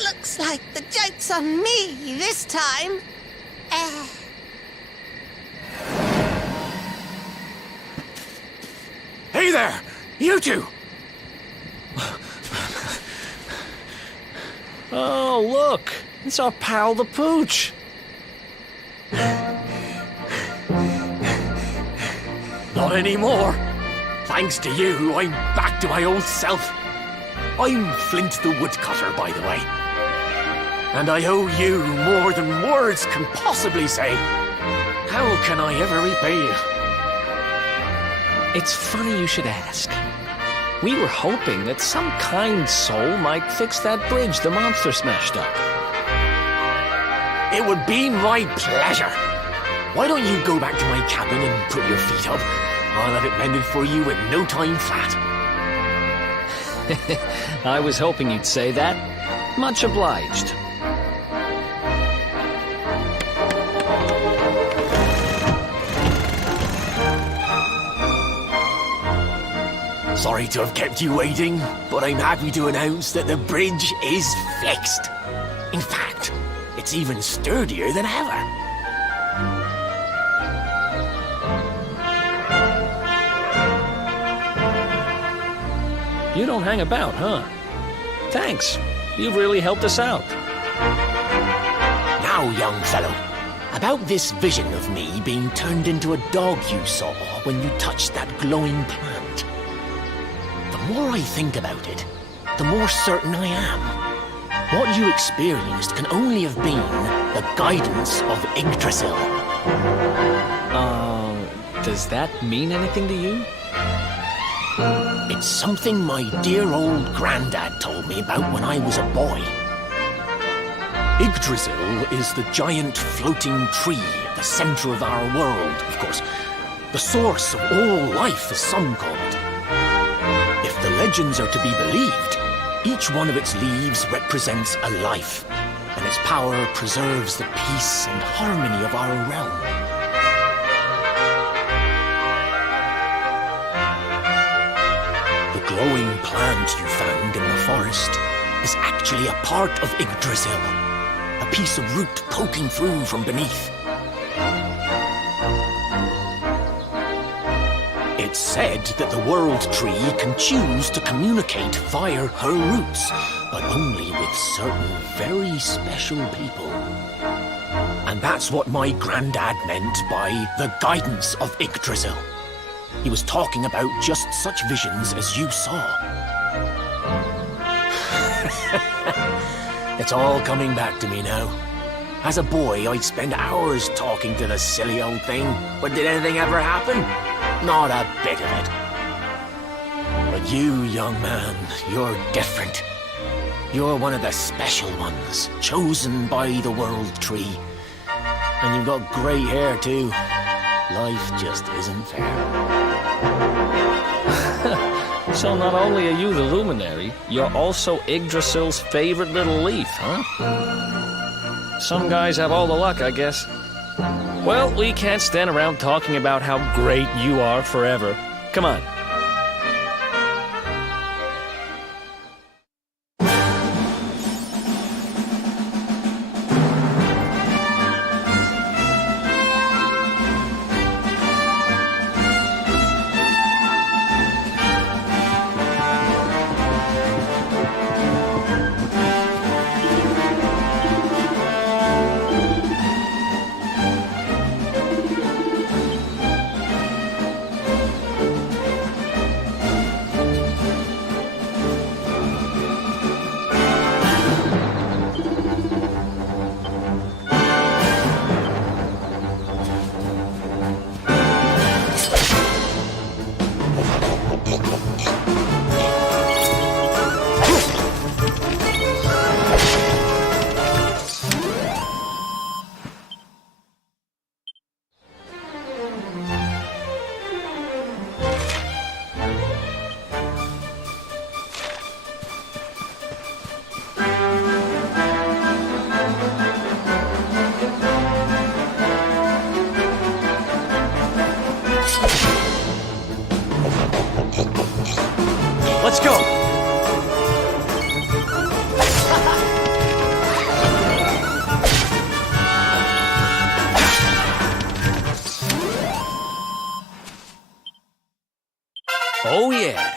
Looks like the joke's on me this time. Hey there! You two! Oh, look! It's our pal the Pooch! Not anymore. Thanks to you, I'm back to my old self. I'm Flint the Woodcutter, by the way. And I owe you more than words can possibly say. How can I ever repay you? It's funny you should ask. We were hoping that some kind soul might fix that bridge the monster smashed up. It would be my pleasure. Why don't you go back to my cabin and put your feet up? I'll have it mended for you in no time flat. I was hoping you'd say that. Much obliged. Sorry to have kept you waiting, but I'm happy to announce that the bridge is fixed. In fact, it's even sturdier than ever. You don't hang about, huh? Thanks. You've really helped us out. Now, young fellow, about this vision of me being turned into a dog you saw when you touched that glowing plant. The more I think about it, the more certain I am. What you experienced can only have been the guidance of Yggdrasil. Does that mean anything to you? It's something my dear old granddad told me about when I was a boy. Yggdrasil is the giant floating tree at the center of our world, of course. The source of all life, as some call it. If the legends are to be believed, each one of its leaves represents a life, and its power preserves the peace and harmony of our realm. The glowing plant you found in the forest is actually a part of Yggdrasil, a piece of root poking through from beneath. It's said that the World Tree can choose to communicate via her roots, but only with certain very special people. And that's what my granddad meant by the guidance of Yggdrasil. He was talking about just such visions as you saw. It's all coming back to me now. As a boy, I'd spend hours talking to the silly old thing, but did anything ever happen? Not a bit of it. But you, young man, you're different. You're one of the special ones, chosen by the World Tree. And you've got grey hair, too. Life just isn't fair. So not only are you the luminary, you're also Yggdrasil's favorite little leaf, huh? Some guys have all the luck, I guess. Well, we can't stand around talking about how great you are forever. Come on. Let's go! Oh, yeah.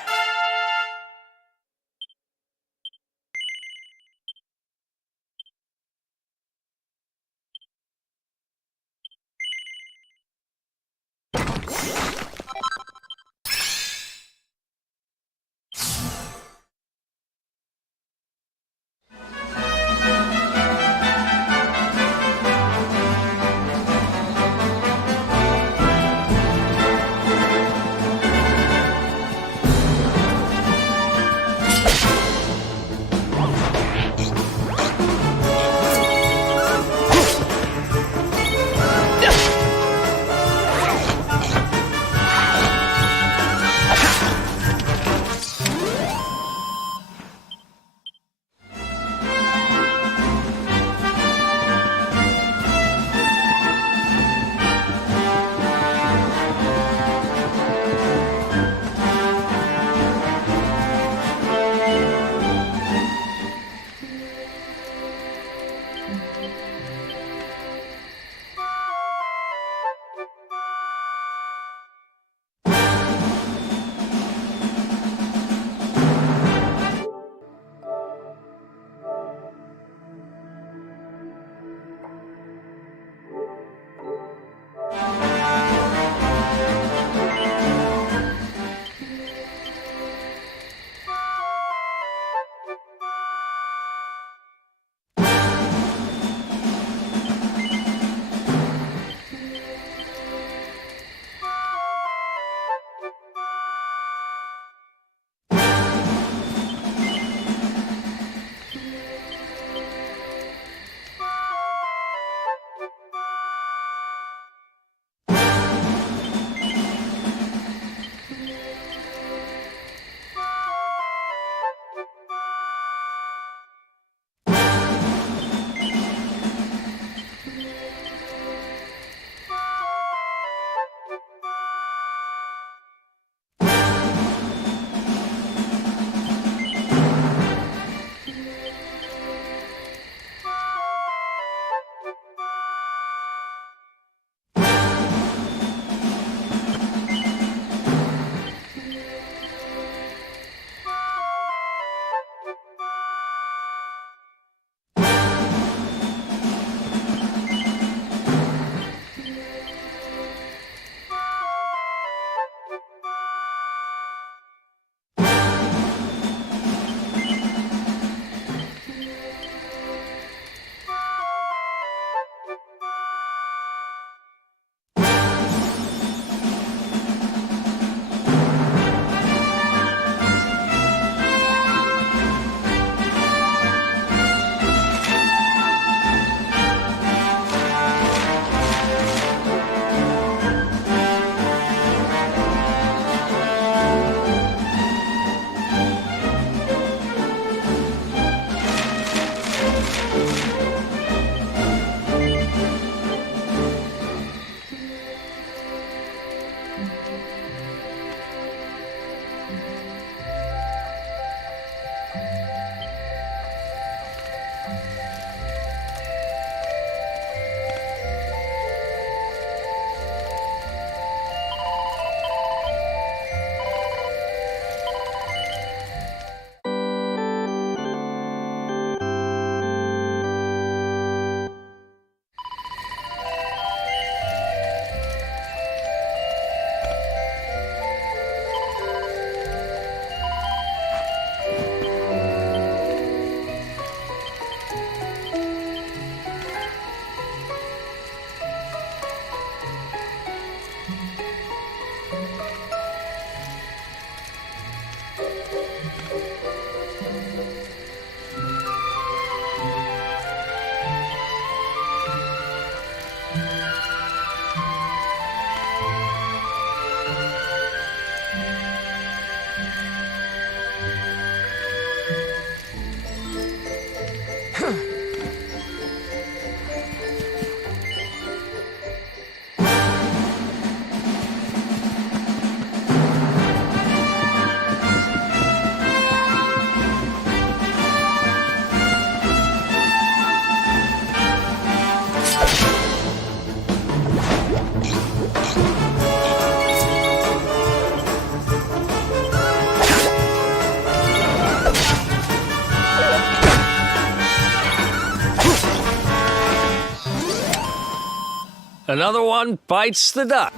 Another one bites the dust.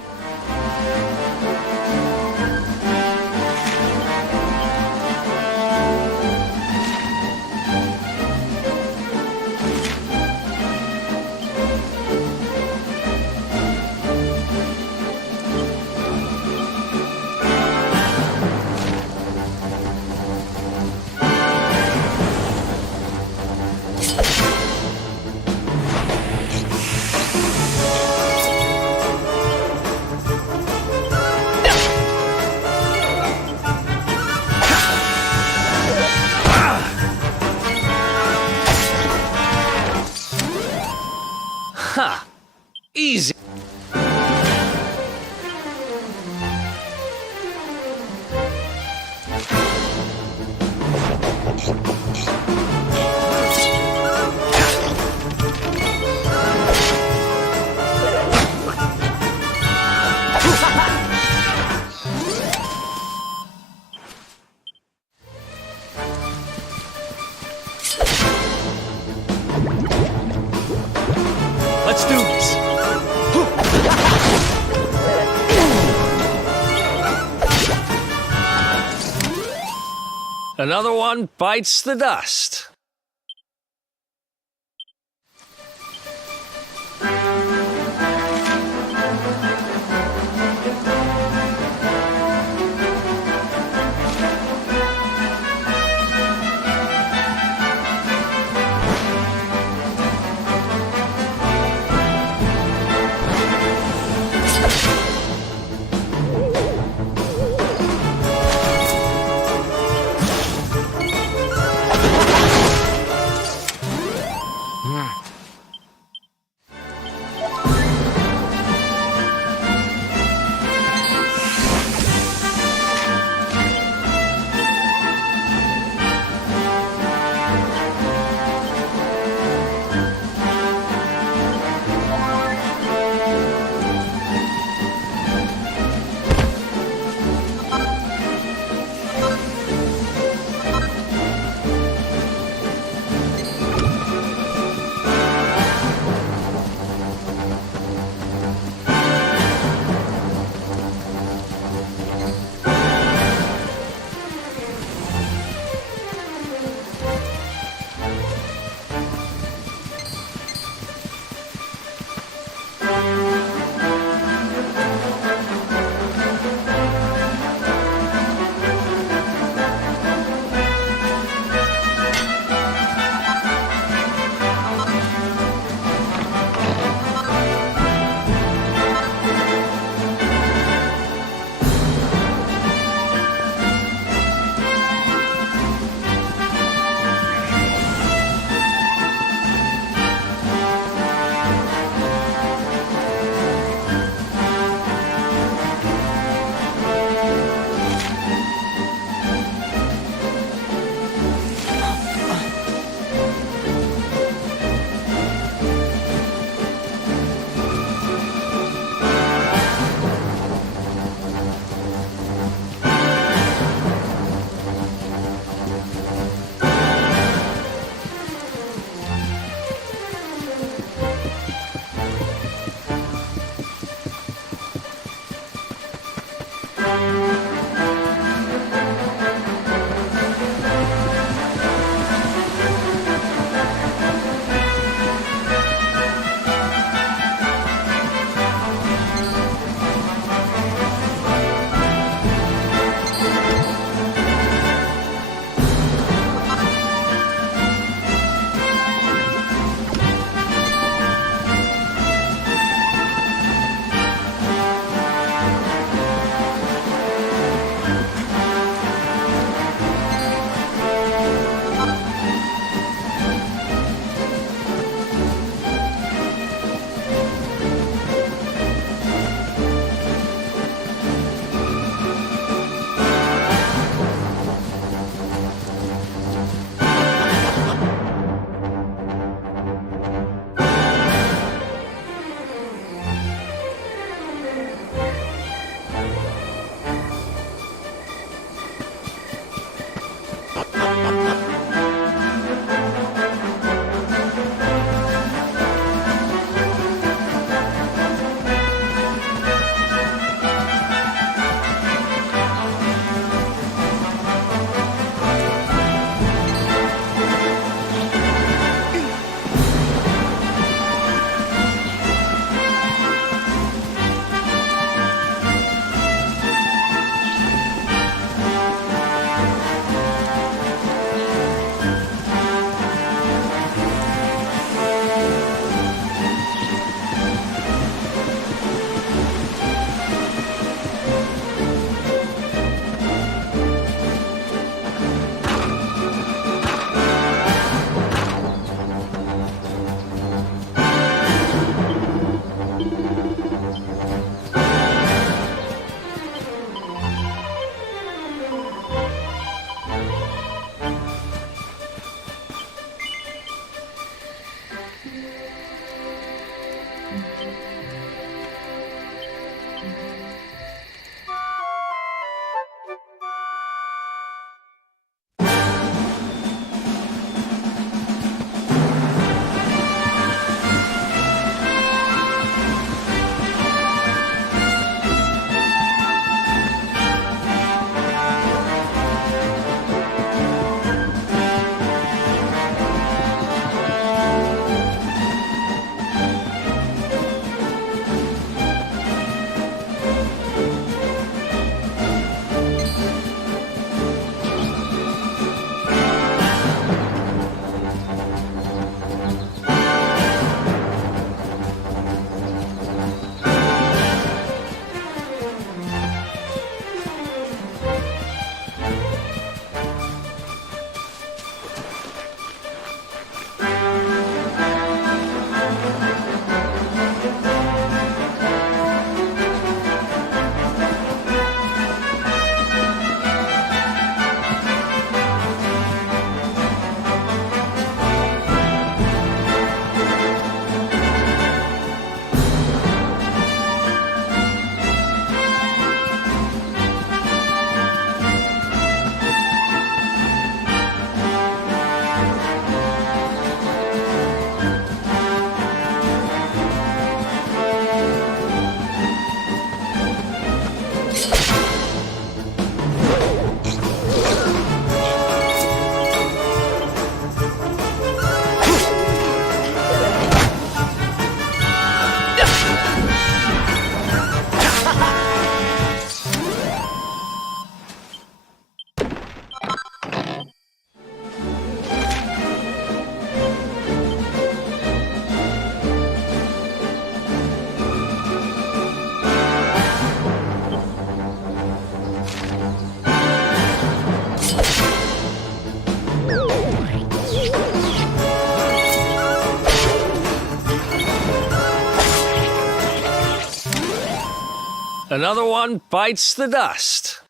Ha! Easy. Let's do this. Another one bites the dust. Another one bites the dust.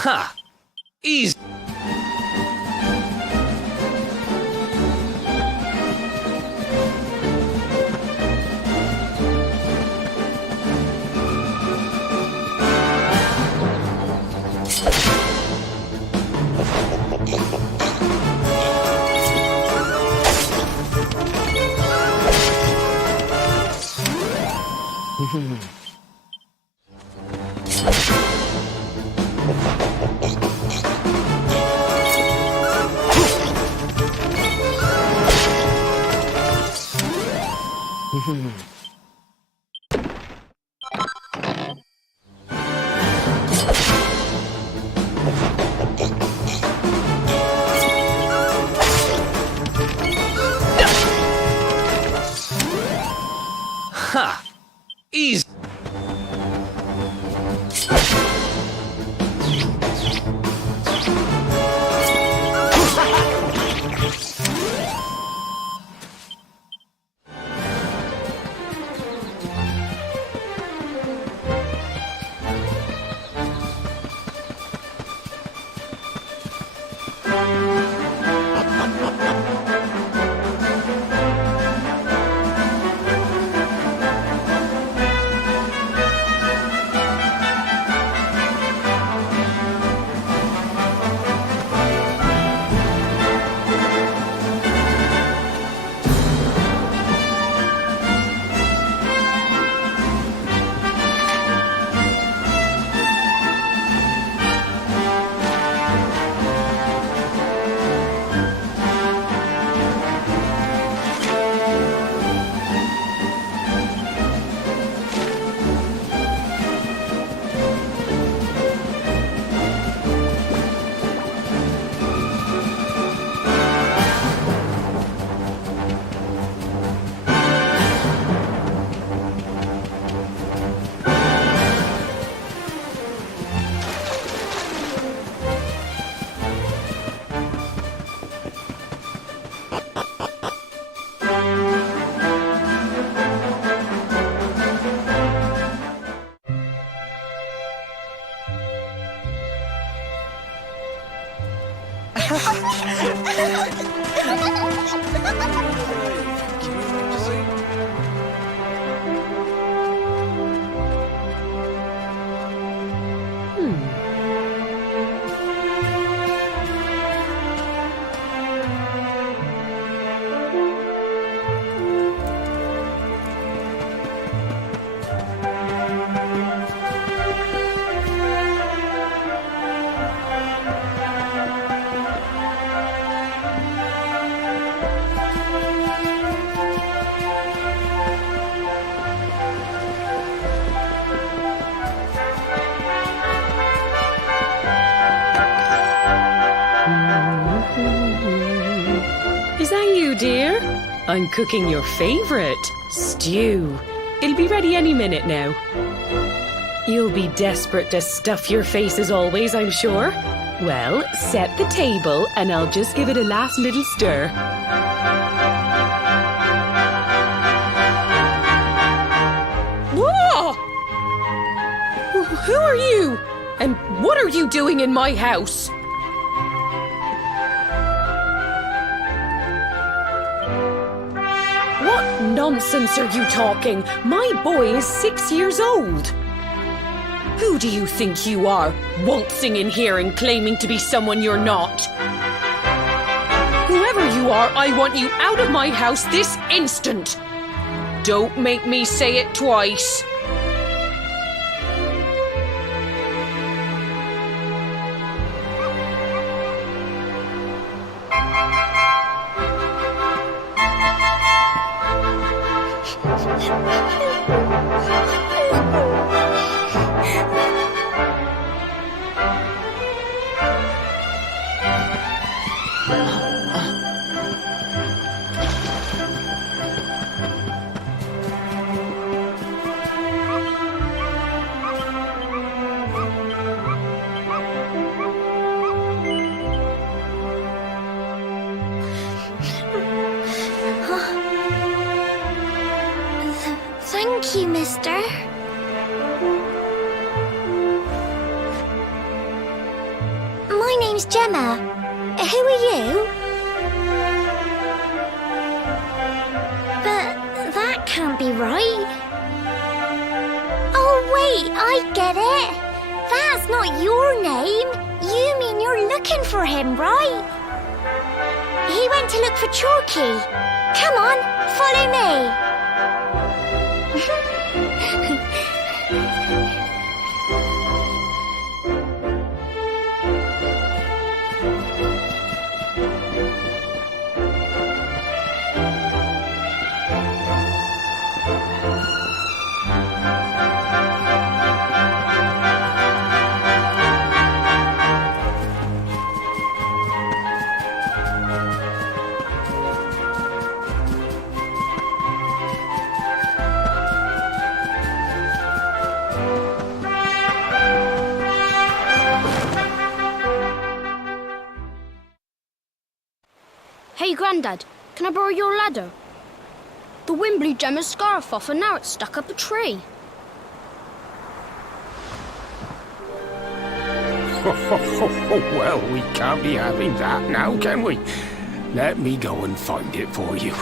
Ha! Easy. Ha! Easy. Is that you, dear? I'm cooking your favourite, stew. It'll be ready any minute now. You'll be desperate to stuff your face as always, I'm sure. Well, set the table and I'll just give it a last little stir. Whoa! Who are you? And what are you doing in my house? What nonsense are you talking? My boy is 6 years old. Who do you think you are, waltzing in here and claiming to be someone you're not? Whoever you are, I want you out of my house this instant. Don't make me say it twice. Thank you, mister. My name's Gemma. Who are you? But that can't be right. Oh, wait, I get it. That's not your name. You mean you're looking for him, right? He went to look for Chalky. Come on, follow me. Hey, Grandad, can I borrow your ladder? The wind blew Gemma's scarf off and now it's stuck up a tree. Well, we can't be having that now, can we? Let me go and find it for you.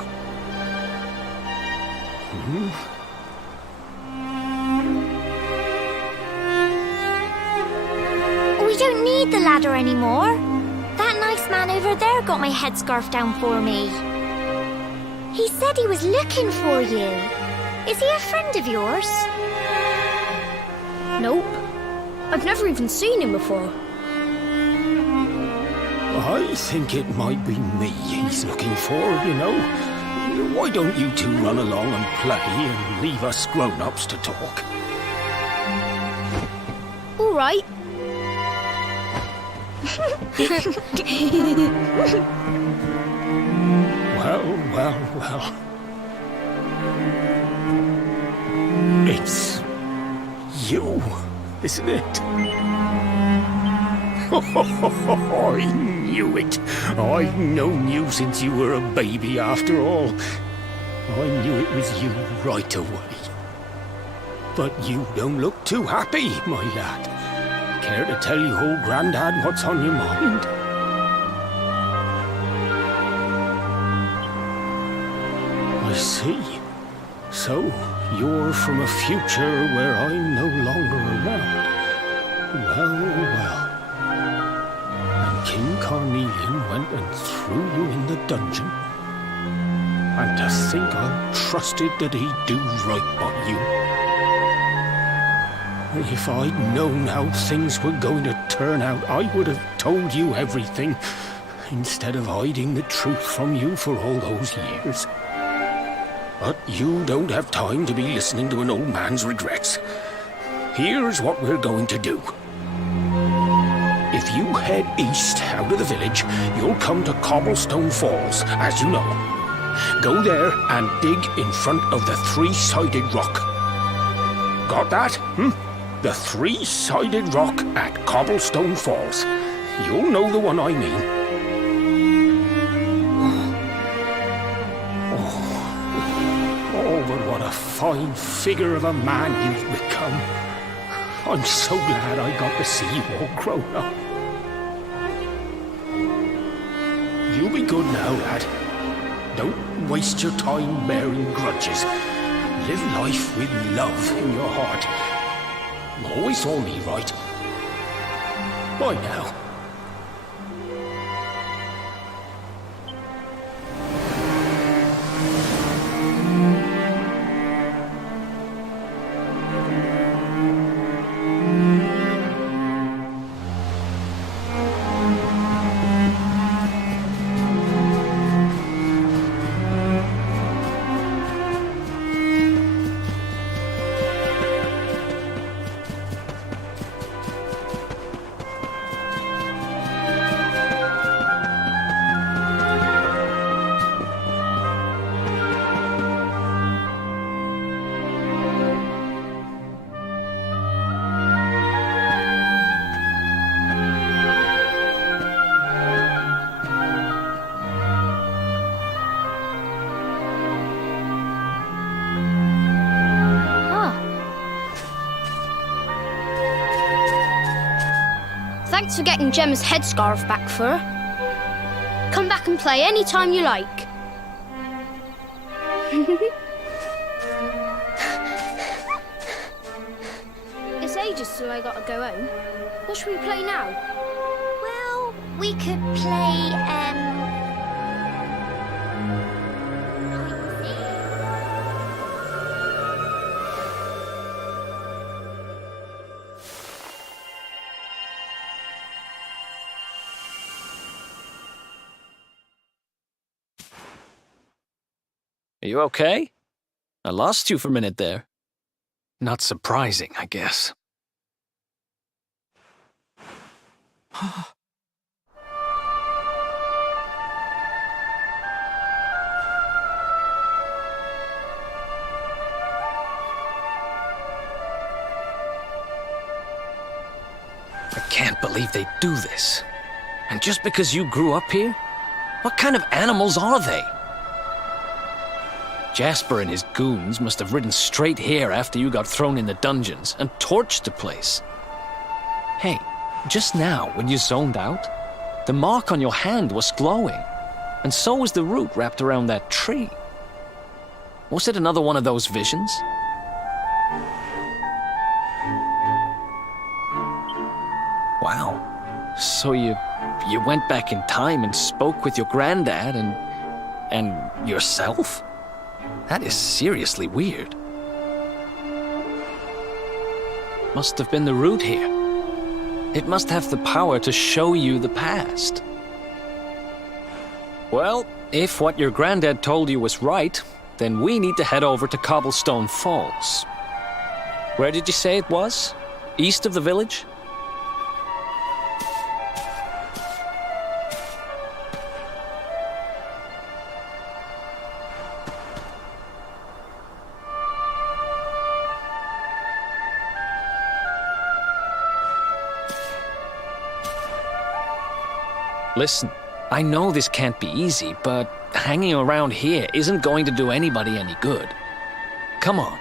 We don't need the ladder anymore. That nice man over there got my headscarf down for me. He said he was looking for you. Is he a friend of yours? Nope. I've never even seen him before. I think it might be me he's looking for, you know. Why don't you two run along and play and leave us grown-ups to talk? All right. Well. It's you, isn't it? I knew it. I've known you since you were a baby after all. I knew it was you right away. But you don't look too happy, my lad. Care to tell your old Grandad what's on your mind? I see. So, you're from a future where I'm no longer around. Well. And King Carnelian went and threw you in the dungeon. And to think I trusted that he'd do right by you. If I'd known how things were going to turn out, I would have told you everything, instead of hiding the truth from you for all those years. But you don't have time to be listening to an old man's regrets. Here's what we're going to do. If you head east out of the village, you'll come to Cobblestone Falls, as you know. Go there and dig in front of the three-sided rock. Got that? The three-sided rock at Cobblestone Falls. You'll know the one I mean. Oh, but what a fine figure of a man you've become. I'm so glad I got to see you all grown up. You be good now, lad. Don't waste your time bearing grudges. Live life with love in your heart. Always saw me right. Bye now. Thanks for getting Gemma's headscarf back for her. Come back and play any time you like. It's ages till I gotta go home. What should we play now? Well, we could play, Are you okay? I lost you for a minute there. Not surprising, I guess. I can't believe they do this. And just because you grew up here? What kind of animals are they? Jasper and his goons must have ridden straight here after you got thrown in the dungeons and torched the place. Hey, just now when you zoned out, the mark on your hand was glowing, and so was the root wrapped around that tree. Was it another one of those visions? Wow. So you went back in time and spoke with your granddad and yourself? That is seriously weird. Must have been the root here. It must have the power to show you the past. Well, if what your granddad told you was right, then we need to head over to Cobblestone Falls. Where did you say it was? East of the village? Listen, I know this can't be easy, but hanging around here isn't going to do anybody any good. Come on.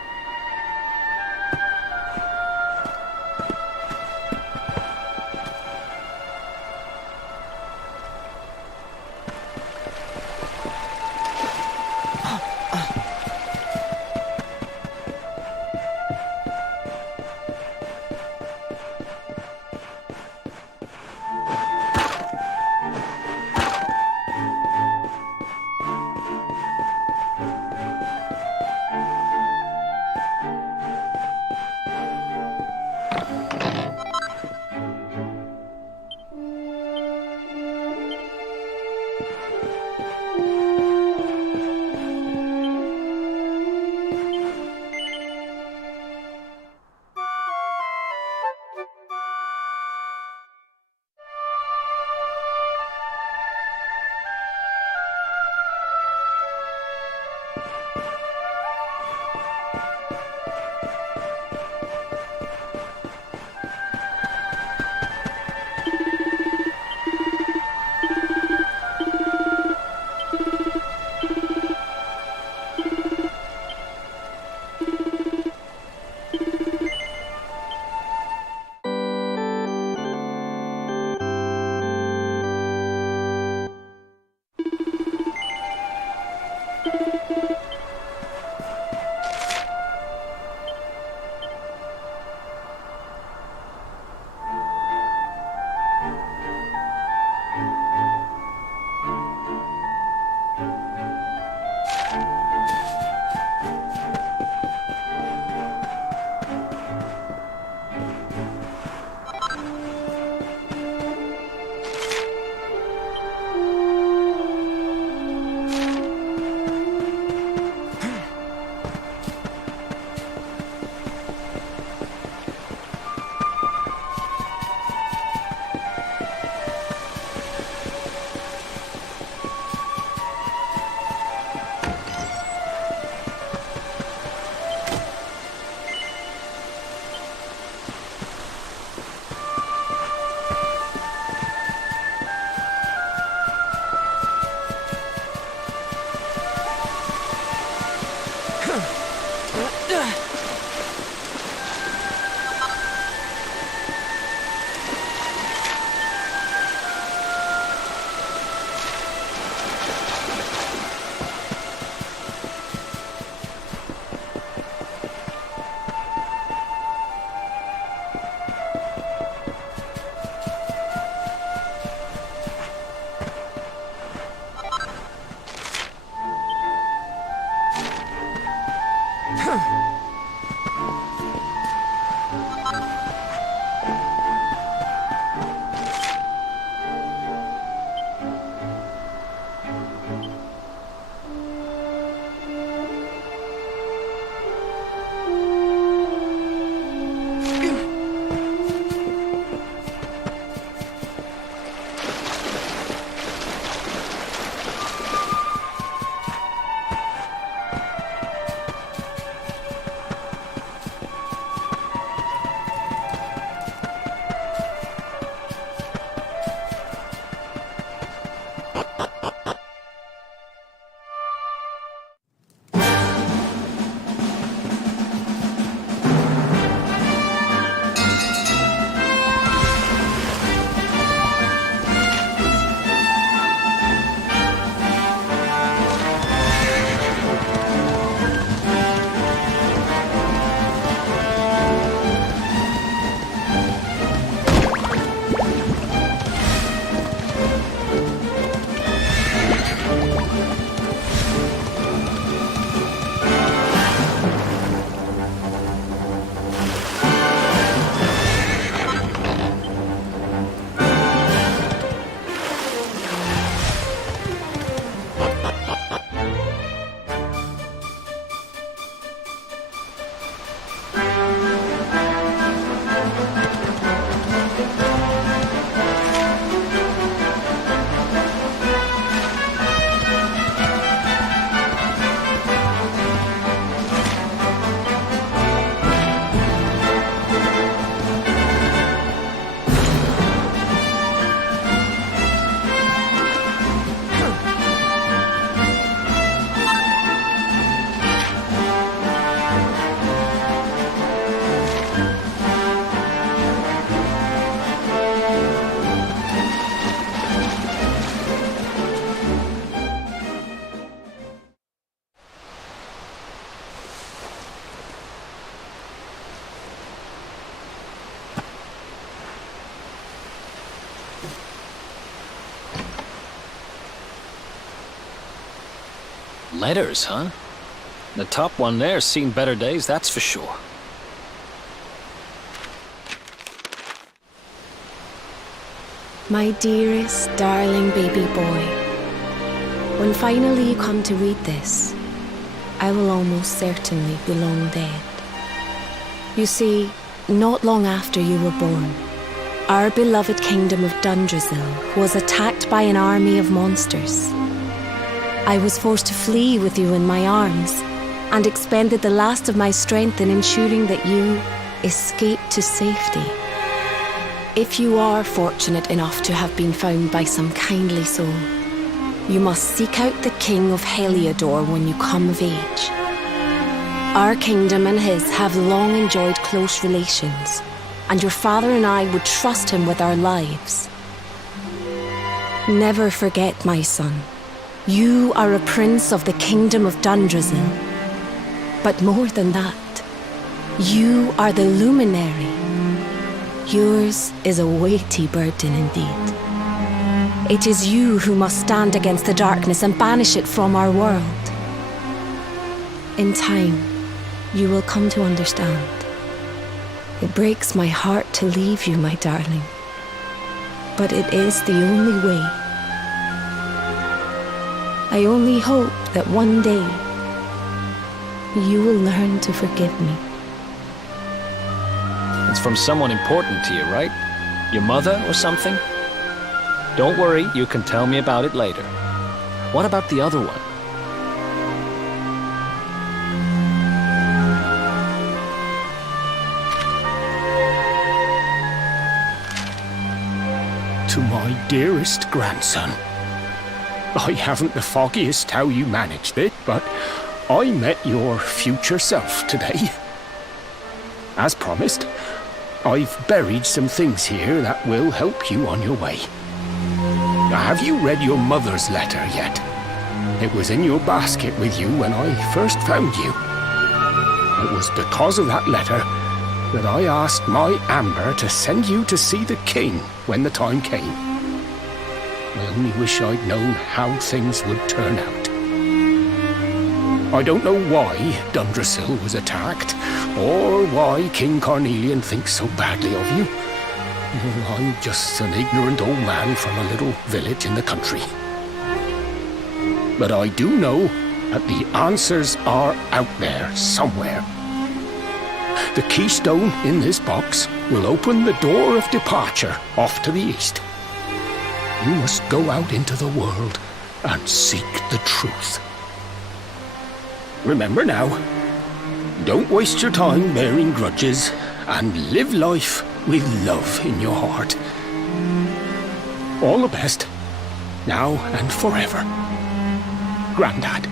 Letters, huh? The top one there's seen better days, that's for sure. My dearest, darling baby boy, when finally you come to read this, I will almost certainly be long dead. You see, not long after you were born, our beloved kingdom of Dundrasil was attacked by an army of monsters. I was forced to flee with you in my arms and expended the last of my strength in ensuring that you escaped to safety. If you are fortunate enough to have been found by some kindly soul, you must seek out the King of Heliodor when you come of age. Our kingdom and his have long enjoyed close relations, and your father and I would trust him with our lives. Never forget, my son, You are a prince of the kingdom of Dundrasil. But more than that, you are the luminary. Yours is a weighty burden indeed. It is you who must stand against the darkness and banish it from our world. In time, you will come to understand. It breaks my heart to leave you, my darling. But it is the only way. I only hope that one day you will learn to forgive me. It's from someone important to you, right? Your mother or something? Don't worry, you can tell me about it later. What about the other one? To my dearest grandson. I haven't the foggiest how you managed it, but I met your future self today. As promised, I've buried some things here that will help you on your way. Have you read your mother's letter yet? It was in your basket with you when I first found you. It was because of that letter that I asked my Amber to send you to see the king when the time came. I only wish I'd known how things would turn out. I don't know why Dundrasil was attacked, or why King Carnelian thinks so badly of you. I'm just an ignorant old man from a little village in the country. But I do know that the answers are out there somewhere. The keystone in this box will open the door of departure off to the east. You must go out into the world and seek the truth. Remember now, don't waste your time bearing grudges and live life with love in your heart. All the best, now and forever. Grandad.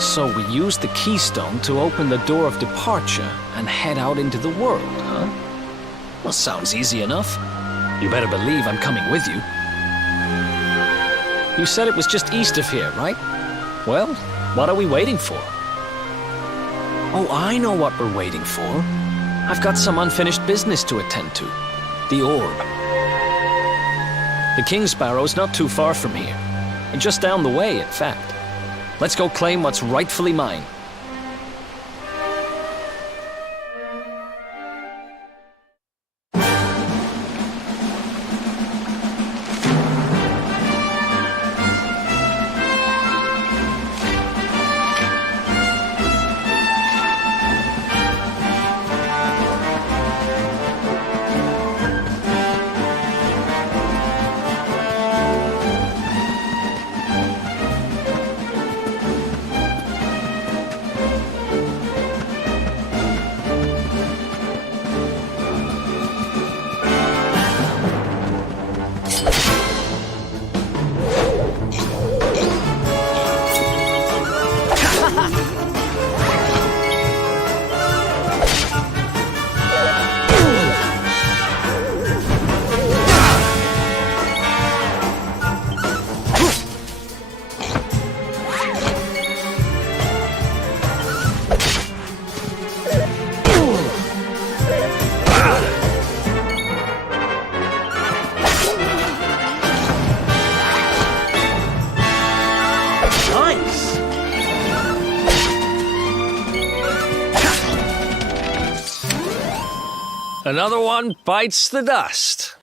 So we use the keystone to open the door of departure and head out into the world, huh? Well, sounds easy enough. You better believe I'm coming with you. You said it was just east of here, right? Well, what are we waiting for? Oh, I know what we're waiting for. I've got some unfinished business to attend to. The orb. The King Sparrow's not too far from here. Just down the way, in fact. Let's go claim what's rightfully mine. Another one bites the dust.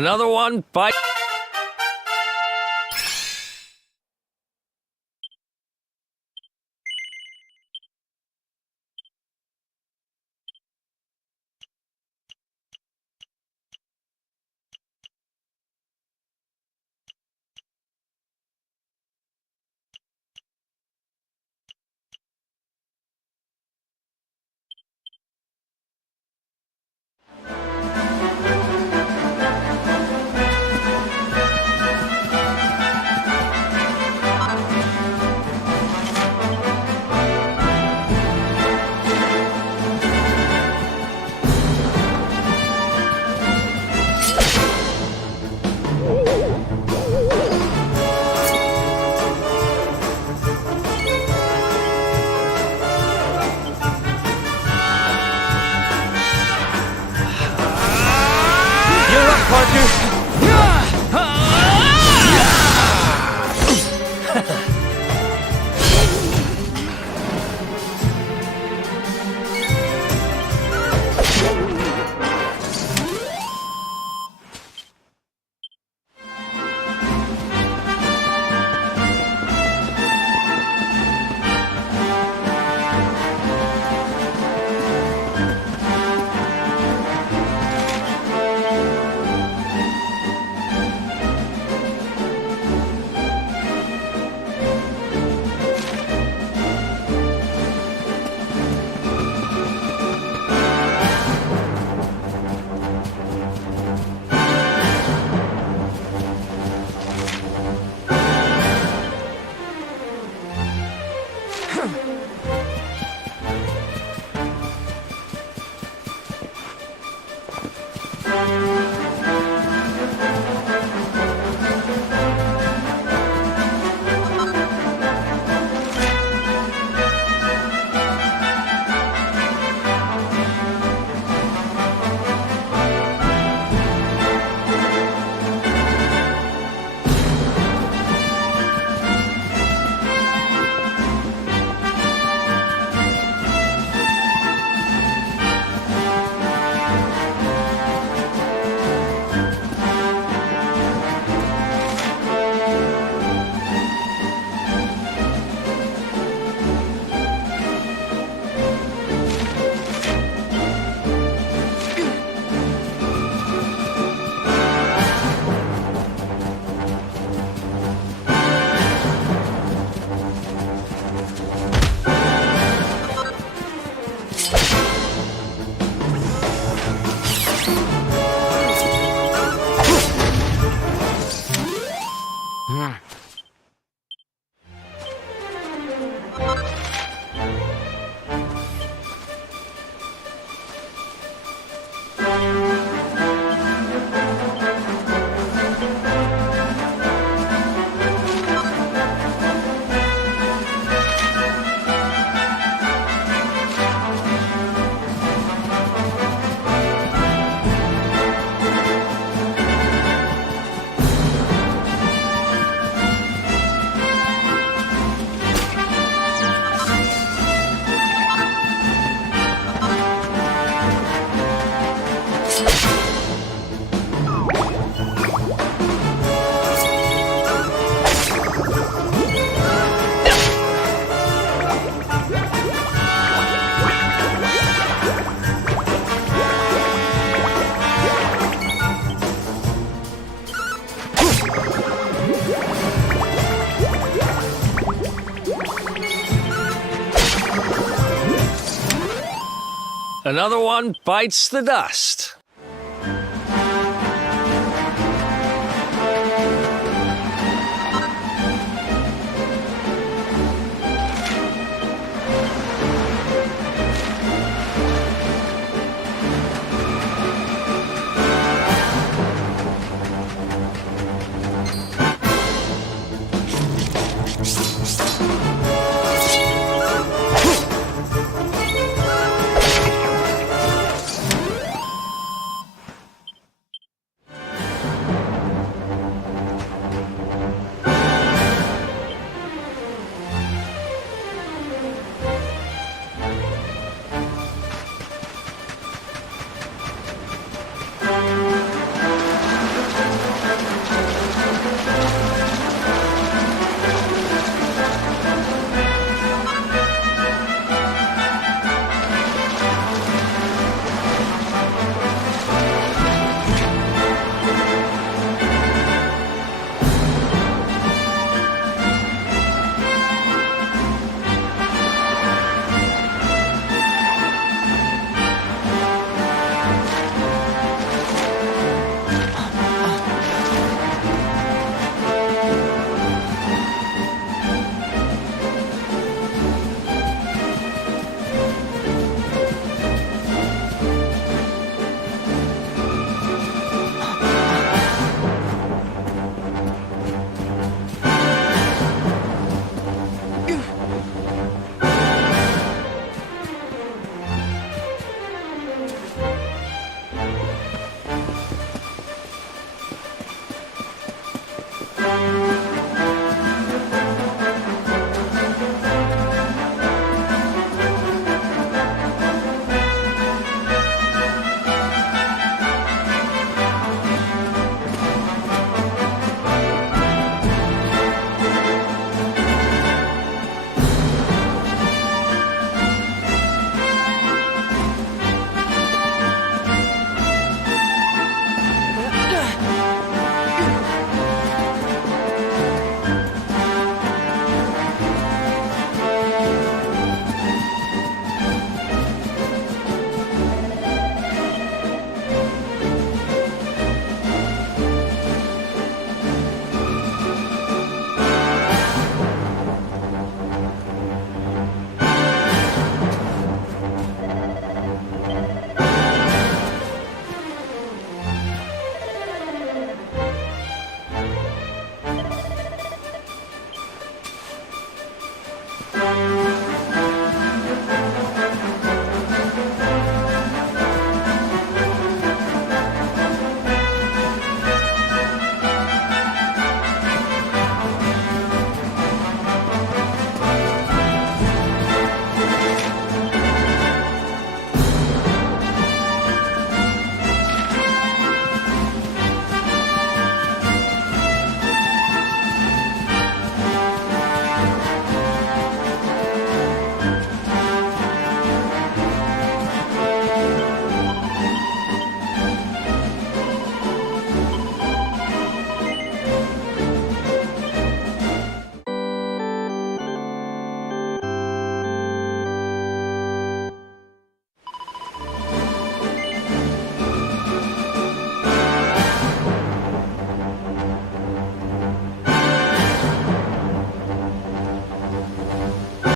Another one bites. Another one bites the dust.